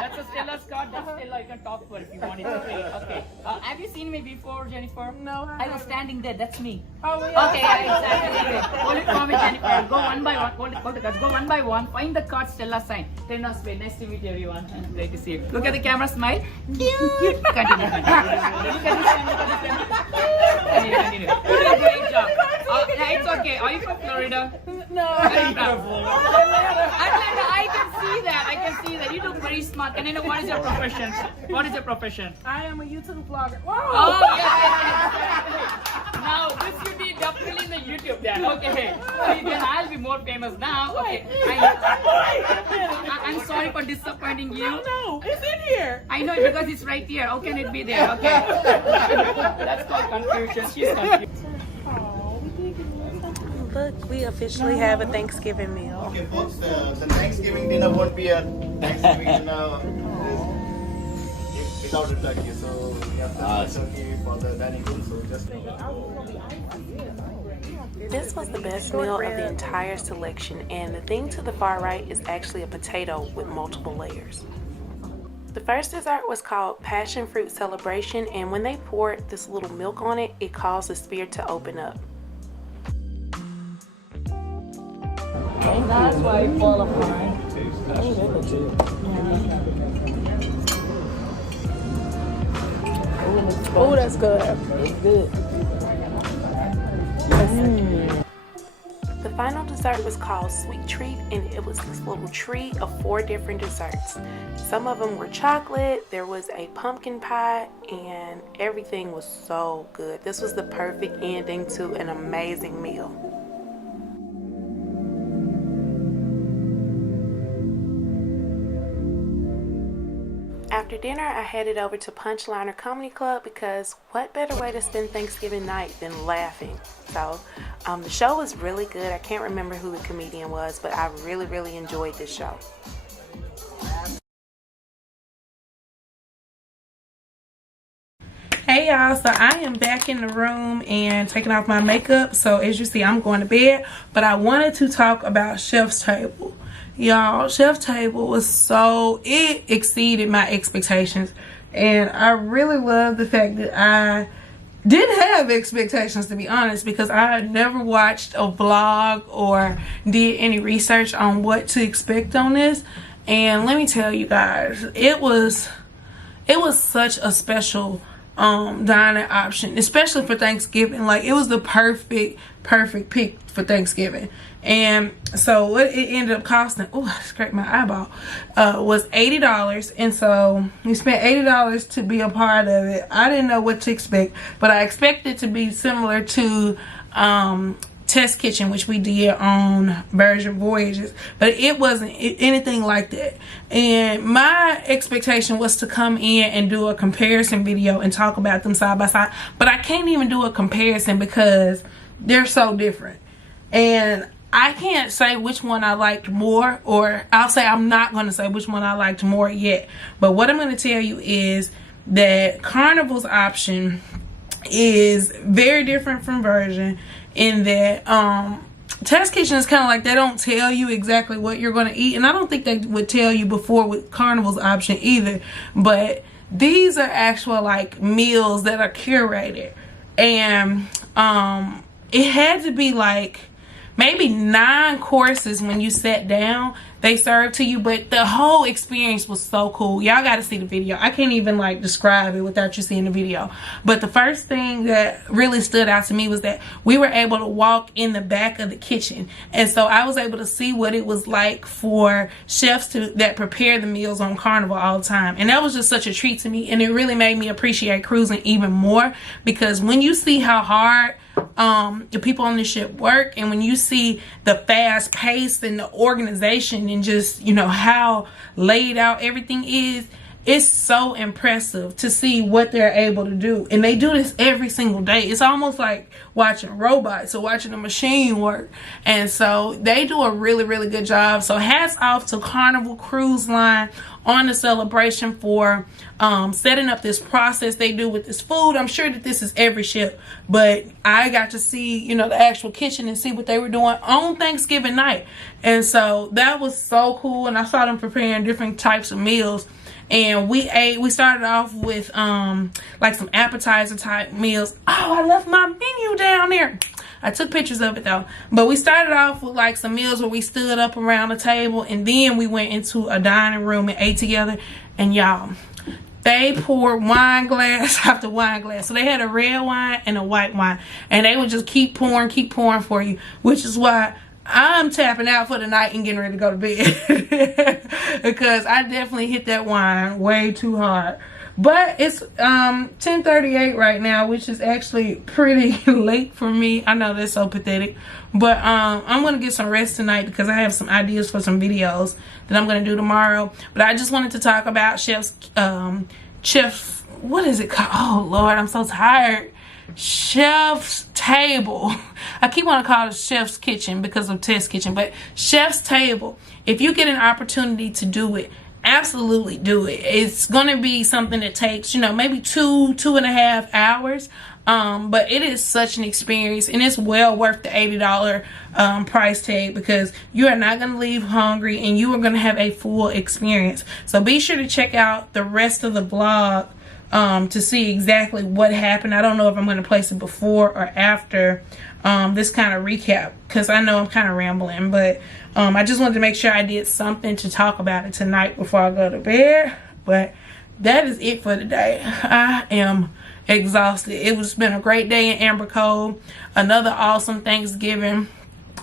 That's a Stella's card. That's Stella. You can talk to her if you want it. Okay. Have you seen me before, Jennifer? No. I was standing there. That's me. Oh, yeah. Okay. Exactly. Hold it for me, Jennifer. Go one by one. Hold the cards. Go one by one. Find the card Stella sign. Turn us way. Nice to meet you, everyone. Great to see you. Look at the camera. Smile. Cute. Continue. Look at this one. Continue. You did a great job. Yeah, it's okay. Are you from Florida? No. Atlanta, I can see that. You look very smart. Can I know what is your profession? What is your profession? I am a YouTube vlogger. Whoa. Oh, yes. Now, this should be definitely in the YouTube then. Okay. See, then I'll be more famous now. Okay. I'm sorry for disappointing you. No, it's in here. I know because it's right here. How can it be there? Okay. That's called confusion. She's confused. Look, we officially have a Thanksgiving meal. Okay, folks, the Thanksgiving dinner won't be a Thanksgiving dinner without a turkey. So we have the turkey for the dining room. So just. This was the best meal of the entire selection, and the thing to the far right is actually a potato with multiple layers. The first dessert was called Passion Fruit Celebration, and when they poured this little milk on it, it caused the spirit to open up. And that's why it fall apart. Oh, that's good. It's good. The final dessert was called Sweet Treat, and it was this little treat of 4 different desserts. Some of them were chocolate, there was a pumpkin pie, and everything was so good. This was the perfect ending to an amazing meal. After dinner, I headed over to Punchliner Comedy Club because what better way to spend Thanksgiving night than laughing? So the show was really good. I can't remember who the comedian was, but I really enjoyed this show. Hey y'all, so I am back in the room and taking off my makeup. So as you see, I'm going to bed, but I wanted to talk about Chef's Table. Y'all, Chef's Table was it exceeded my expectations, and I really love the fact that I didn't have expectations, to be honest, because I had never watched a vlog or did any research on what to expect on this. And let me tell you guys, it was such a special dining option, especially for Thanksgiving. Like, it was the perfect pick for Thanksgiving. And so what it ended up costing, oh, I scraped my eyeball, was $80. And so we spent $80 to be a part of it. I didn't know what to expect, but I expected it to be similar to Test Kitchen, which we did on Virgin Voyages, but it wasn't anything like that. And my expectation was to come in and do a comparison video and talk about them side by side, but I can't even do a comparison because they're so different. And I can't say which one I liked more, or I'll say I'm not going to say which one I liked more yet. But what I'm going to tell you is that Carnival's option is very different from Virgin, in that Test Kitchen is kind of like, they don't tell you exactly what you're going to eat, and I don't think they would tell you before with Carnival's option either. But these are actual like meals that are curated, and it had to be like maybe 9 courses when you sat down they served to you, but the whole experience was so cool. Y'all got to see the video. I can't even like describe it without you seeing the video. But the first thing that really stood out to me was that we were able to walk in the back of the kitchen, and so I was able to see what it was like for chefs that prepare the meals on Carnival all the time. And that was just such a treat to me, and it really made me appreciate cruising even more, because when you see how hard the people on the ship work, and when you see the fast pace and the organization and just, you know, how laid out everything is, it's so impressive to see what they're able to do. And they do this every single day. It's almost like watching robots or watching a machine work. And so they do a really good job. So hats off to Carnival Cruise Line on the celebration for setting up this process they do with this food. I'm sure that this is every ship, but I got to see, you know, the actual kitchen and see what they were doing on Thanksgiving night. And so that was so cool. And I saw them preparing different types of meals. And we started off with like some appetizer type meals. Oh, I left my menu down there. I took pictures of it though. But we started off with like some meals where we stood up around the table, and then we went into a dining room and ate together. And y'all, they poured wine glass after wine glass. So they had a red wine and a white wine, and they would just keep pouring for you, which is why I'm tapping out for the night and getting ready to go to bed because I definitely hit that wine way too hard. But it's 10:38 right now, which is actually pretty late for me. I know that's so pathetic, but I'm gonna get some rest tonight because I have some ideas for some videos that I'm gonna do tomorrow. But I just wanted to talk about Chef's what is it called? Oh Lord, I'm so tired. Chef's Table. I keep wanting to call it Chef's Kitchen because of Test Kitchen, but Chef's Table. If you get an opportunity to do it, absolutely do it. It's gonna be something that takes, you know, maybe 2.5 hours, but it is such an experience, and it's well worth the $80 price tag, because you are not gonna leave hungry and you are gonna have a full experience. So be sure to check out the rest of the vlog to see exactly what happened. I don't know if I'm going to place it before or after this kind of recap, because I know I'm kind of rambling, but I just wanted to make sure I did something to talk about it tonight before I go to bed. But that is it for today. I am exhausted. It's been a great day in Amber Cove, another awesome Thanksgiving.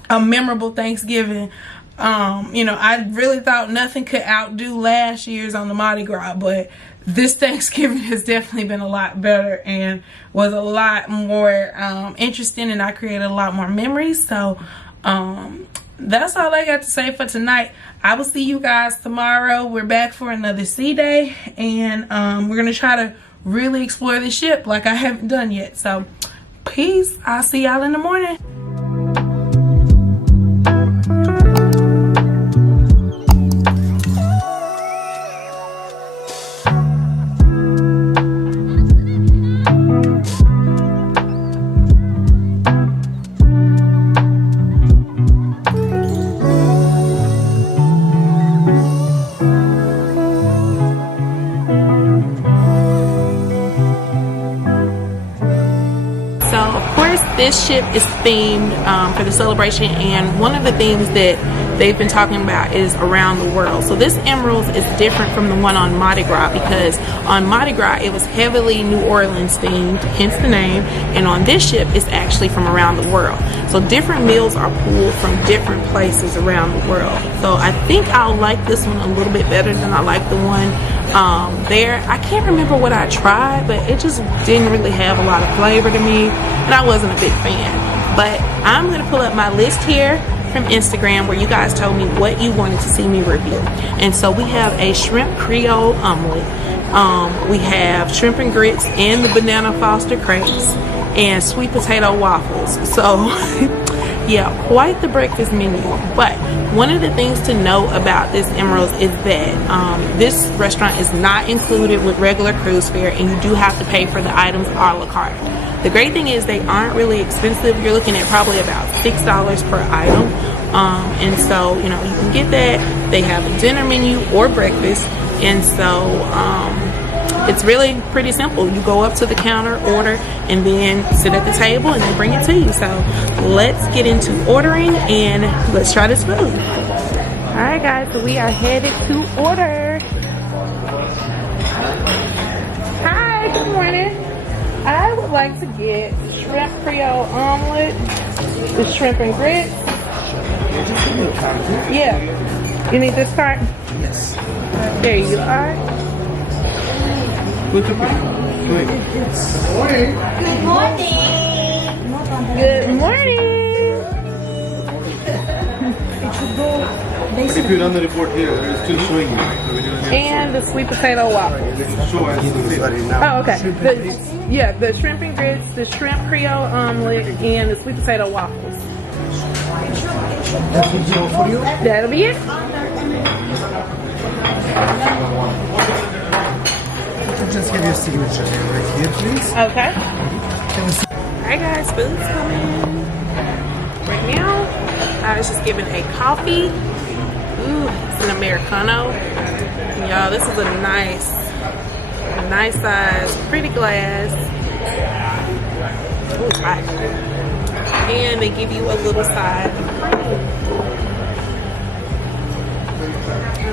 a memorable Thanksgiving. You know, I really thought nothing could outdo last year's on the Mardi Gras, but this Thanksgiving has definitely been a lot better and was a lot more interesting, and I created a lot more memories. So that's all I got to say for tonight. I will see you guys tomorrow. We're back for another sea day, and we're gonna try to really explore the ship like I haven't done yet. So peace. I'll see y'all in the morning. This ship is themed for the celebration, and one of the things that they've been talking about is around the world. So this Emeril is different from the one on Mardi Gras, because on Mardi Gras it was heavily New Orleans themed, hence the name, and on this ship it's actually from around the world. So different meals are pulled from different places around the world. So I think I'll like this one a little bit better than I like the one there. I can't remember what I tried, but it just didn't really have a lot of flavor to me, and I wasn't a big fan. But I'm gonna pull up my list here from Instagram where you guys told me what you wanted to see me review. And so we have a shrimp Creole omelet, we have shrimp and grits and the banana Foster crepes, and sweet potato waffles. So yeah, quite the breakfast menu. But one of the things to know about this Emeril is that this restaurant is not included with regular cruise fare, and you do have to pay for the items a la carte. The great thing is they aren't really expensive. You're looking at probably about $6 per item. And so, you know, you can get that. They have a dinner menu or breakfast. And so it's really pretty simple. You go up to the counter, order, and then sit at the table and they bring it to you. So let's get into ordering and let's try this food. All right, guys, so we are headed to order. Hi, good morning. I would like to get shrimp Creole omelet, the shrimp and grits. Yeah. You need this card? Yes. There you are. Good morning. Good morning. If you run the report here, it's still showing you. And the sweet potato waffles. Oh, okay. The shrimp and grits, the shrimp Creole omelet, and the sweet potato waffles. That'll be it. I'll just give you a signature right here, please. Okay. Alright guys, food's coming. Right now, I was just given a coffee. Ooh, it's an Americano. Y'all, this is a nice size, pretty glass. Ooh, it's hot. And they give you a little side of cream.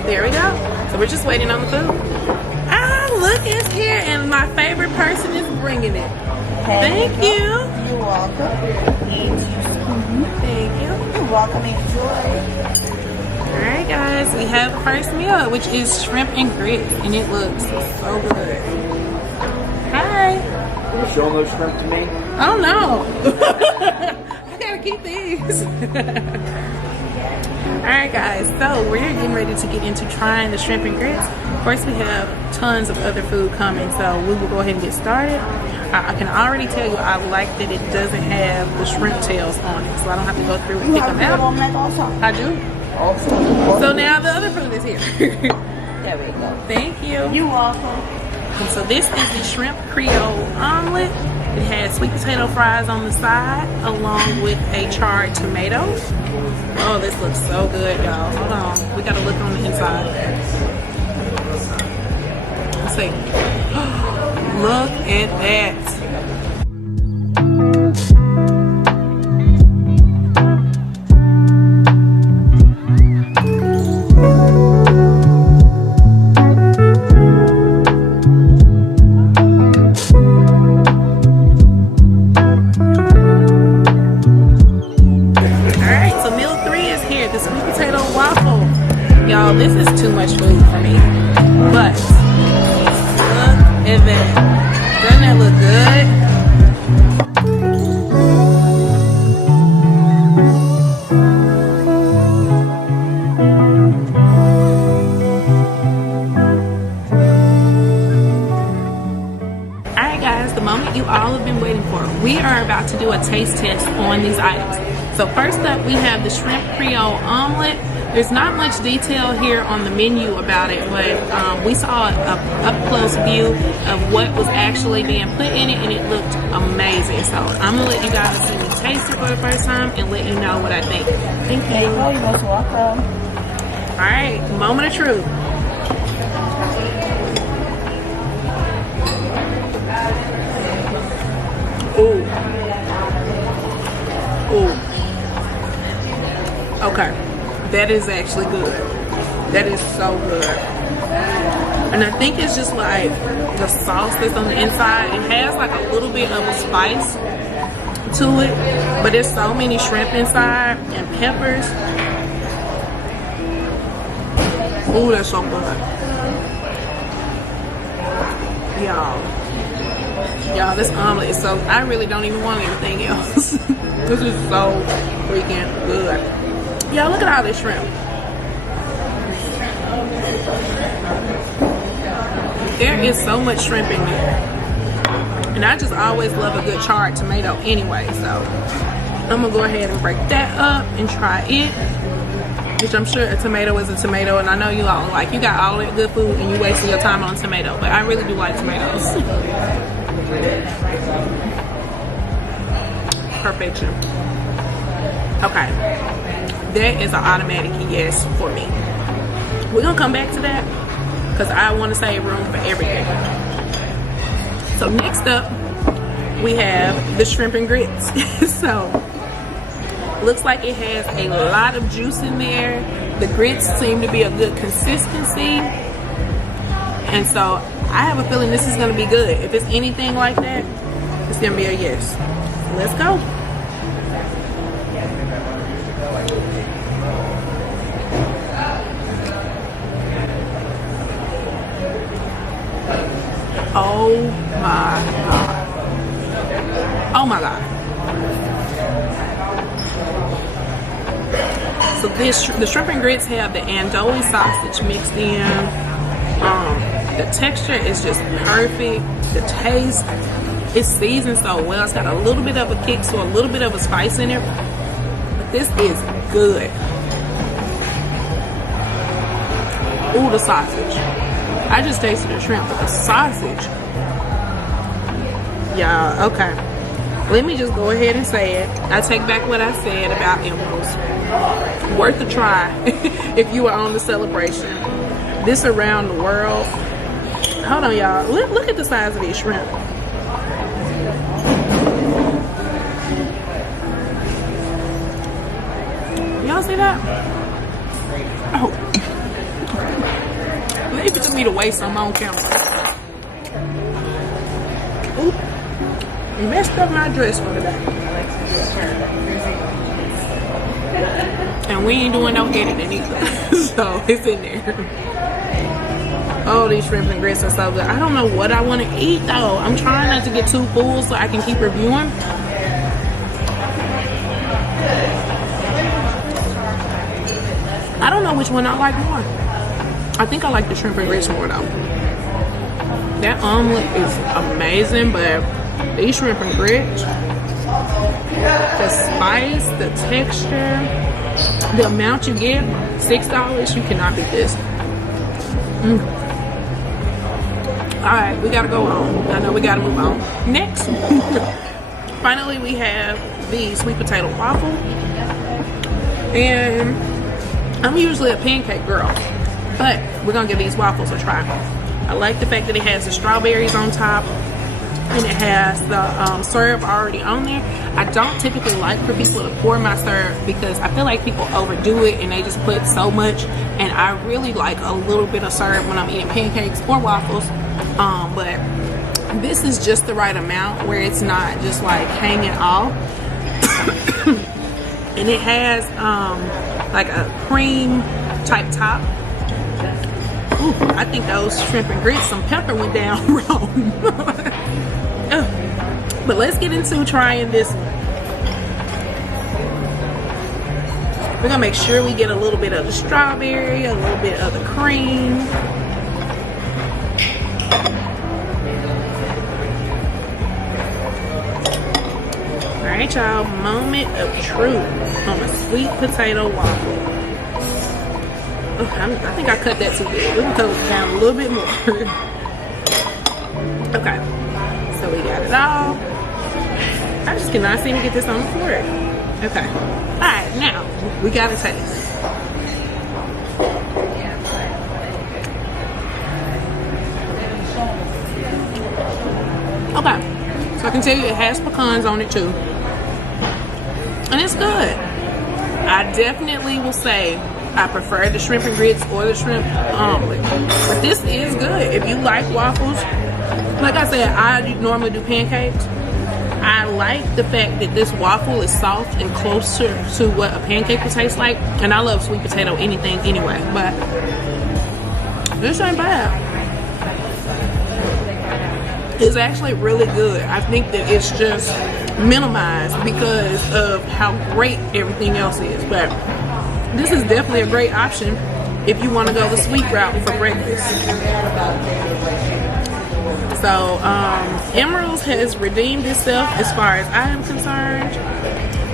There we go. So we're just waiting on the food. Ah, look, it's here, and my favorite person is bringing it. Thank you. You're welcome. Thank you. You're welcome. Enjoy. Alright guys, we have the first meal, which is shrimp and grits, and it looks so good. Hi. You showing those shrimp to me? Oh no. I gotta keep these. Alright guys, so we're getting ready to get into trying the shrimp and grits. Of course, we have tons of other food coming, so we will go ahead and get started. I can already tell you I like that it doesn't have the shrimp tails on it, so I don't have to go through and pick them out. I do. So now the other food is here. There we go. Thank you. You're welcome. And so this is the shrimp Creole omelet. It has sweet potato fries on the side along with a charred tomato. Oh, this looks so good, y'all. Hold on. We gotta look on the inside. Let's see. Look at that. is here, the sweet potato waffle. Y'all, this is too much food for me. But look at that. Doesn't that look good? Alright guys, the moment you all have been waiting for. We are about to do a taste test on these items. So first up, we have the shrimp Creole omelet. There's not much detail here on the menu about it, but we saw an up-close view of what was actually being put in it, and it looked amazing. So I'm gonna let you guys see me taste it for the first time and let you know what I think. Thank you. You're most welcome. All right, moment of truth. Ooh. Ooh. Okay. That is actually good. That is so good. And I think it's just like the sauce that's on the inside. It has like a little bit of a spice to it, but there's so many shrimp inside and peppers. Ooh, that's so good. Y'all, this omelet is so, I really don't even want anything else. This is so freaking good. Y'all, look at all this shrimp. There is so much shrimp in there. And I just always love a good charred tomato anyway. So I'm gonna go ahead and break that up and try it. Which I'm sure a tomato is a tomato. And I know you all like, you got all that good food and you wasting your time on tomato. But I really do like tomatoes. Perfection. Okay. That is an automatic yes for me. We're gonna come back to that because I want to save room for everything. So next up, we have the shrimp and grits. So looks like it has a lot of juice in there. The grits seem to be a good consistency, and so I have a feeling this is gonna be good. If it's anything like that, it's gonna be a yes. Let's go. Oh my God. Oh my God. So the shrimp and grits have the andouille sausage mixed in. The texture is just perfect. The taste is seasoned so well. It's got a little bit of a kick, so a little bit of a spice in it. But this is good. Ooh, the sausage. I just tasted the shrimp, but the sausage. Yeah, okay. Let me just go ahead and say it. I take back what I said about Emerils. Worth a try if you were on the celebration. This around the world. Hold on, y'all. Look at the size of these shrimp. Y'all see that? Oh. Maybe just need to waste some on camera. Oop. Messed up my dress for today. And we ain't doing no editing either. So it's in there. Oh, these shrimp and grits are so good. I don't know what I want to eat though. I'm trying not to get too full so I can keep reviewing. I don't know which one I like more. I think I like the shrimp and grits more though. That omelet is amazing, but these shrimp and grits, the spice, the texture, the amount you get, $6, you cannot beat this. Alright, we gotta go on. I know we gotta move on. Next, finally we have the sweet potato waffle. And I'm usually a pancake girl, but we're gonna give these waffles a try. I like the fact that it has the strawberries on top and it has the syrup already on there. I don't typically like for people to pour my syrup because I feel like people overdo it and they just put so much, and I really like a little bit of syrup when I'm eating pancakes or waffles. But this is just the right amount where it's not just like hanging off. And it has like a cream type top. Ooh, I think those shrimp and grits, some pepper went down wrong. But let's get into trying this one. We're gonna make sure we get a little bit of the strawberry, a little bit of the cream. All right, y'all, moment of truth on a sweet potato waffle. Oh, I think I cut that too big. We're gonna cut it down a little bit more. Okay, so we got it all. I just cannot seem to get this on the floor. Okay, all right, now we gotta taste. Okay, so I can tell you it has pecans on it too. And it's good. I definitely will say I prefer the shrimp and grits or the shrimp omelet. But this is good. If you like waffles, like I said, I normally do pancakes. I like the fact that this waffle is soft and closer to what a pancake would taste like. And I love sweet potato anything anyway. But this ain't bad. It's actually really good. I think that it's just minimized because of how great everything else is. But this is definitely a great option if you want to go the sweet route for breakfast. So Emeril has redeemed itself as far as I am concerned.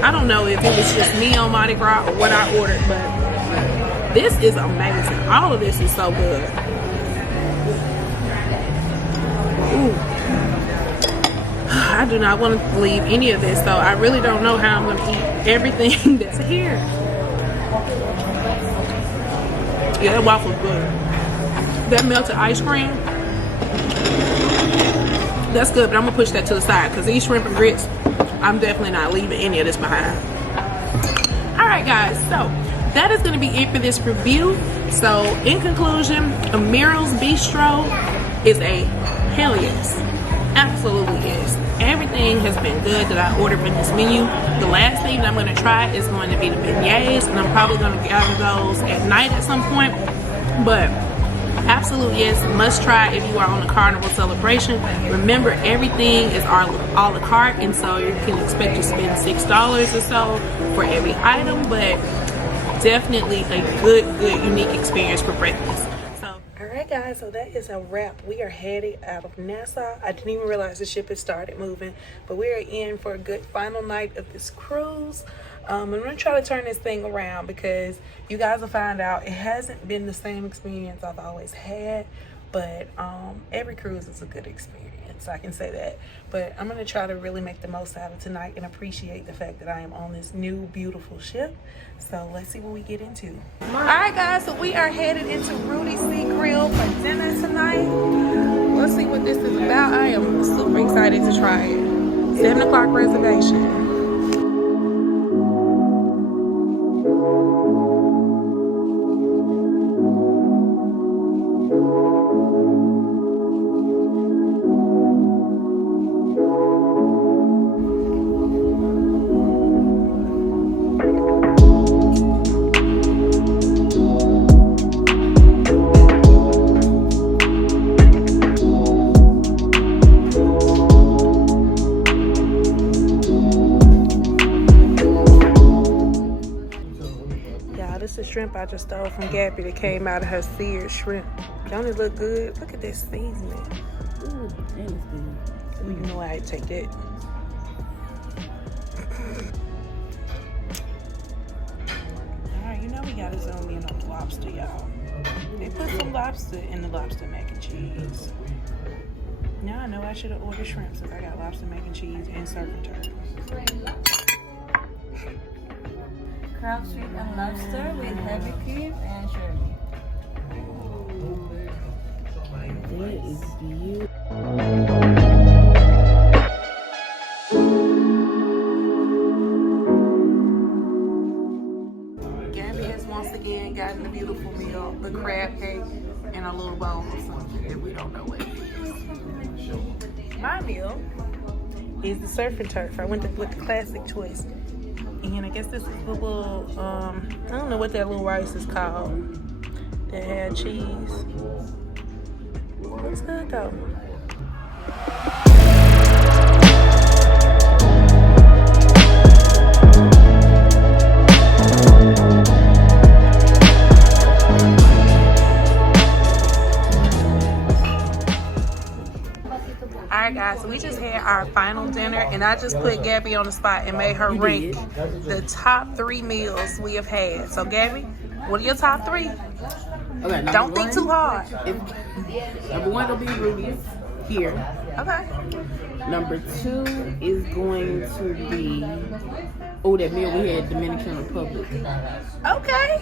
I don't know if it was just me on Mardi Gras or what I ordered, but this is amazing. All of this is so good. Ooh. I do not want to leave any of this, so I really don't know how I'm going to eat everything that's here. Yeah, that waffle's good. That melted ice cream, that's good, but I'm gonna push that to the side because these shrimp and grits, I'm definitely not leaving any of this behind. All right, guys, so that is gonna be it for this review. So in conclusion, Emeril's Bistro is a hell yes. Absolutely yes. Everything has been good that I ordered from this menu. The last thing that I'm going to try is going to be the beignets, and I'm probably going to gather those at night at some point. But absolutely yes, must try if you are on a Carnival celebration. Remember, everything is a la carte, and so you can expect to spend $6 or so for every item, but definitely a good, unique experience for breakfast. Alright guys, so that is a wrap. We are headed out of Nassau. I didn't even realize the ship had started moving, but we are in for a good final night of this cruise. I'm going to try to turn this thing around because you guys will find out it hasn't been the same experience I've always had, but every cruise is a good experience. I can say that, but I'm going to try to really make the most out of tonight and appreciate the fact that I am on this new beautiful ship. So let's see what we get into. All right guys, so we are headed into Rudi's Seagrill for dinner tonight. Let's see what this is about. I am super excited to try it. 7 o'clock reservation. Shrimp I just stole from Gabby that came out of her seared shrimp. Don't it look good? Look at this seasoning. Ooh, that is good. Ooh, you know I'd take that. Alright, you know we gotta zoom in on the lobster, y'all. They put some lobster in the lobster mac and cheese. Now I know I should have ordered shrimp since I got lobster mac and cheese and surf and turf. Crab, shrimp, and lobster with heavy cream and sherry. That is beautiful. Gabby has once again gotten the beautiful meal, the crab cake, and a little bowl of something that we don't know what it is. My meal is the surf and turf. I went with the classic twist. And I guess this is the little, I don't know what that little rice is called. That had cheese. It's good though. Alright guys, so we just had our final dinner and I just put Gabby on the spot and made her rank the top 3 meals we have had. So Gabby, what are your top 3? Okay, don't think too hard. Number 1 will be Rudi's here. Okay. Number 2 is going to be, oh, that meal we had Dominican Republic. Okay.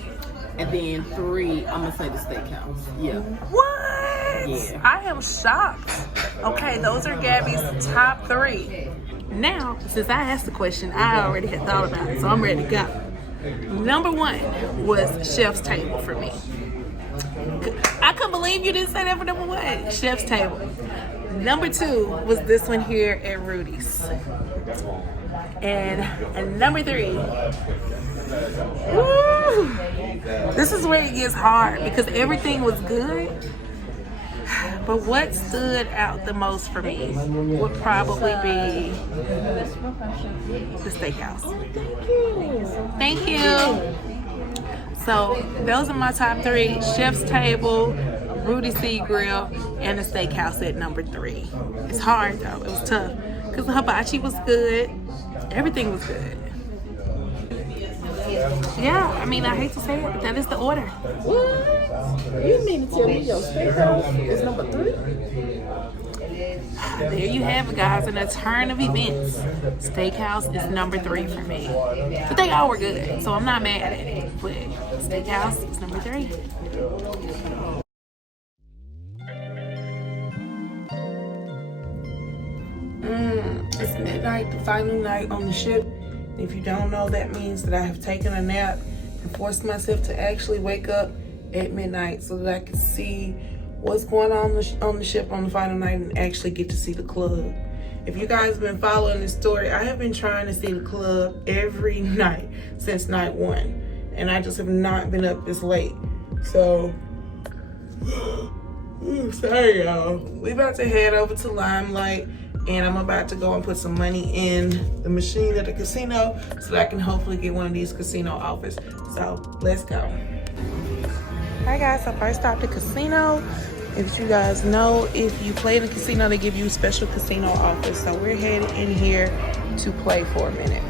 And then 3, I'm gonna say the steakhouse. Yeah. What? Yeah. I am shocked. Okay, those are Gabby's top 3. Now, since I asked the question, I already had thought about it, so I'm ready to go. Number 1 was Chef's Table for me. I couldn't believe you didn't say that for number 1. Chef's Table. Number 2 was this one here at Rudi's. And number 3. Woo! This is where it gets hard because everything was good. But what stood out the most for me would probably be the steakhouse. Thank you. So those are my top 3. Chef's Table, Rudi Seagrill, and the steakhouse at number 3. It's hard though, it was tough. Because the hibachi was good. Everything was good. Yeah, I mean, I hate to say it, but that is the order. What? You mean to tell me your steakhouse is number 3? There you have it, guys. In a turn of events, steakhouse is number 3 for me. But they all were good, so I'm not mad at it. But steakhouse is number 3. It's midnight, the final night on the ship. If you don't know, that means that I have taken a nap and forced myself to actually wake up at midnight so that I can see what's going on the ship on the final night and actually get to see the club. If you guys have been following this story, I have been trying to see the club every night since night 1, and I just have not been up this late. So, sorry y'all. We about to head over to Limelight, and I'm about to go and put some money in the machine at the casino so that I can hopefully get one of these casino offers. So let's go. Alright guys, so first stop the casino. If you guys know, if you play in the casino, they give you special casino offers. So we're headed in here to play for a minute.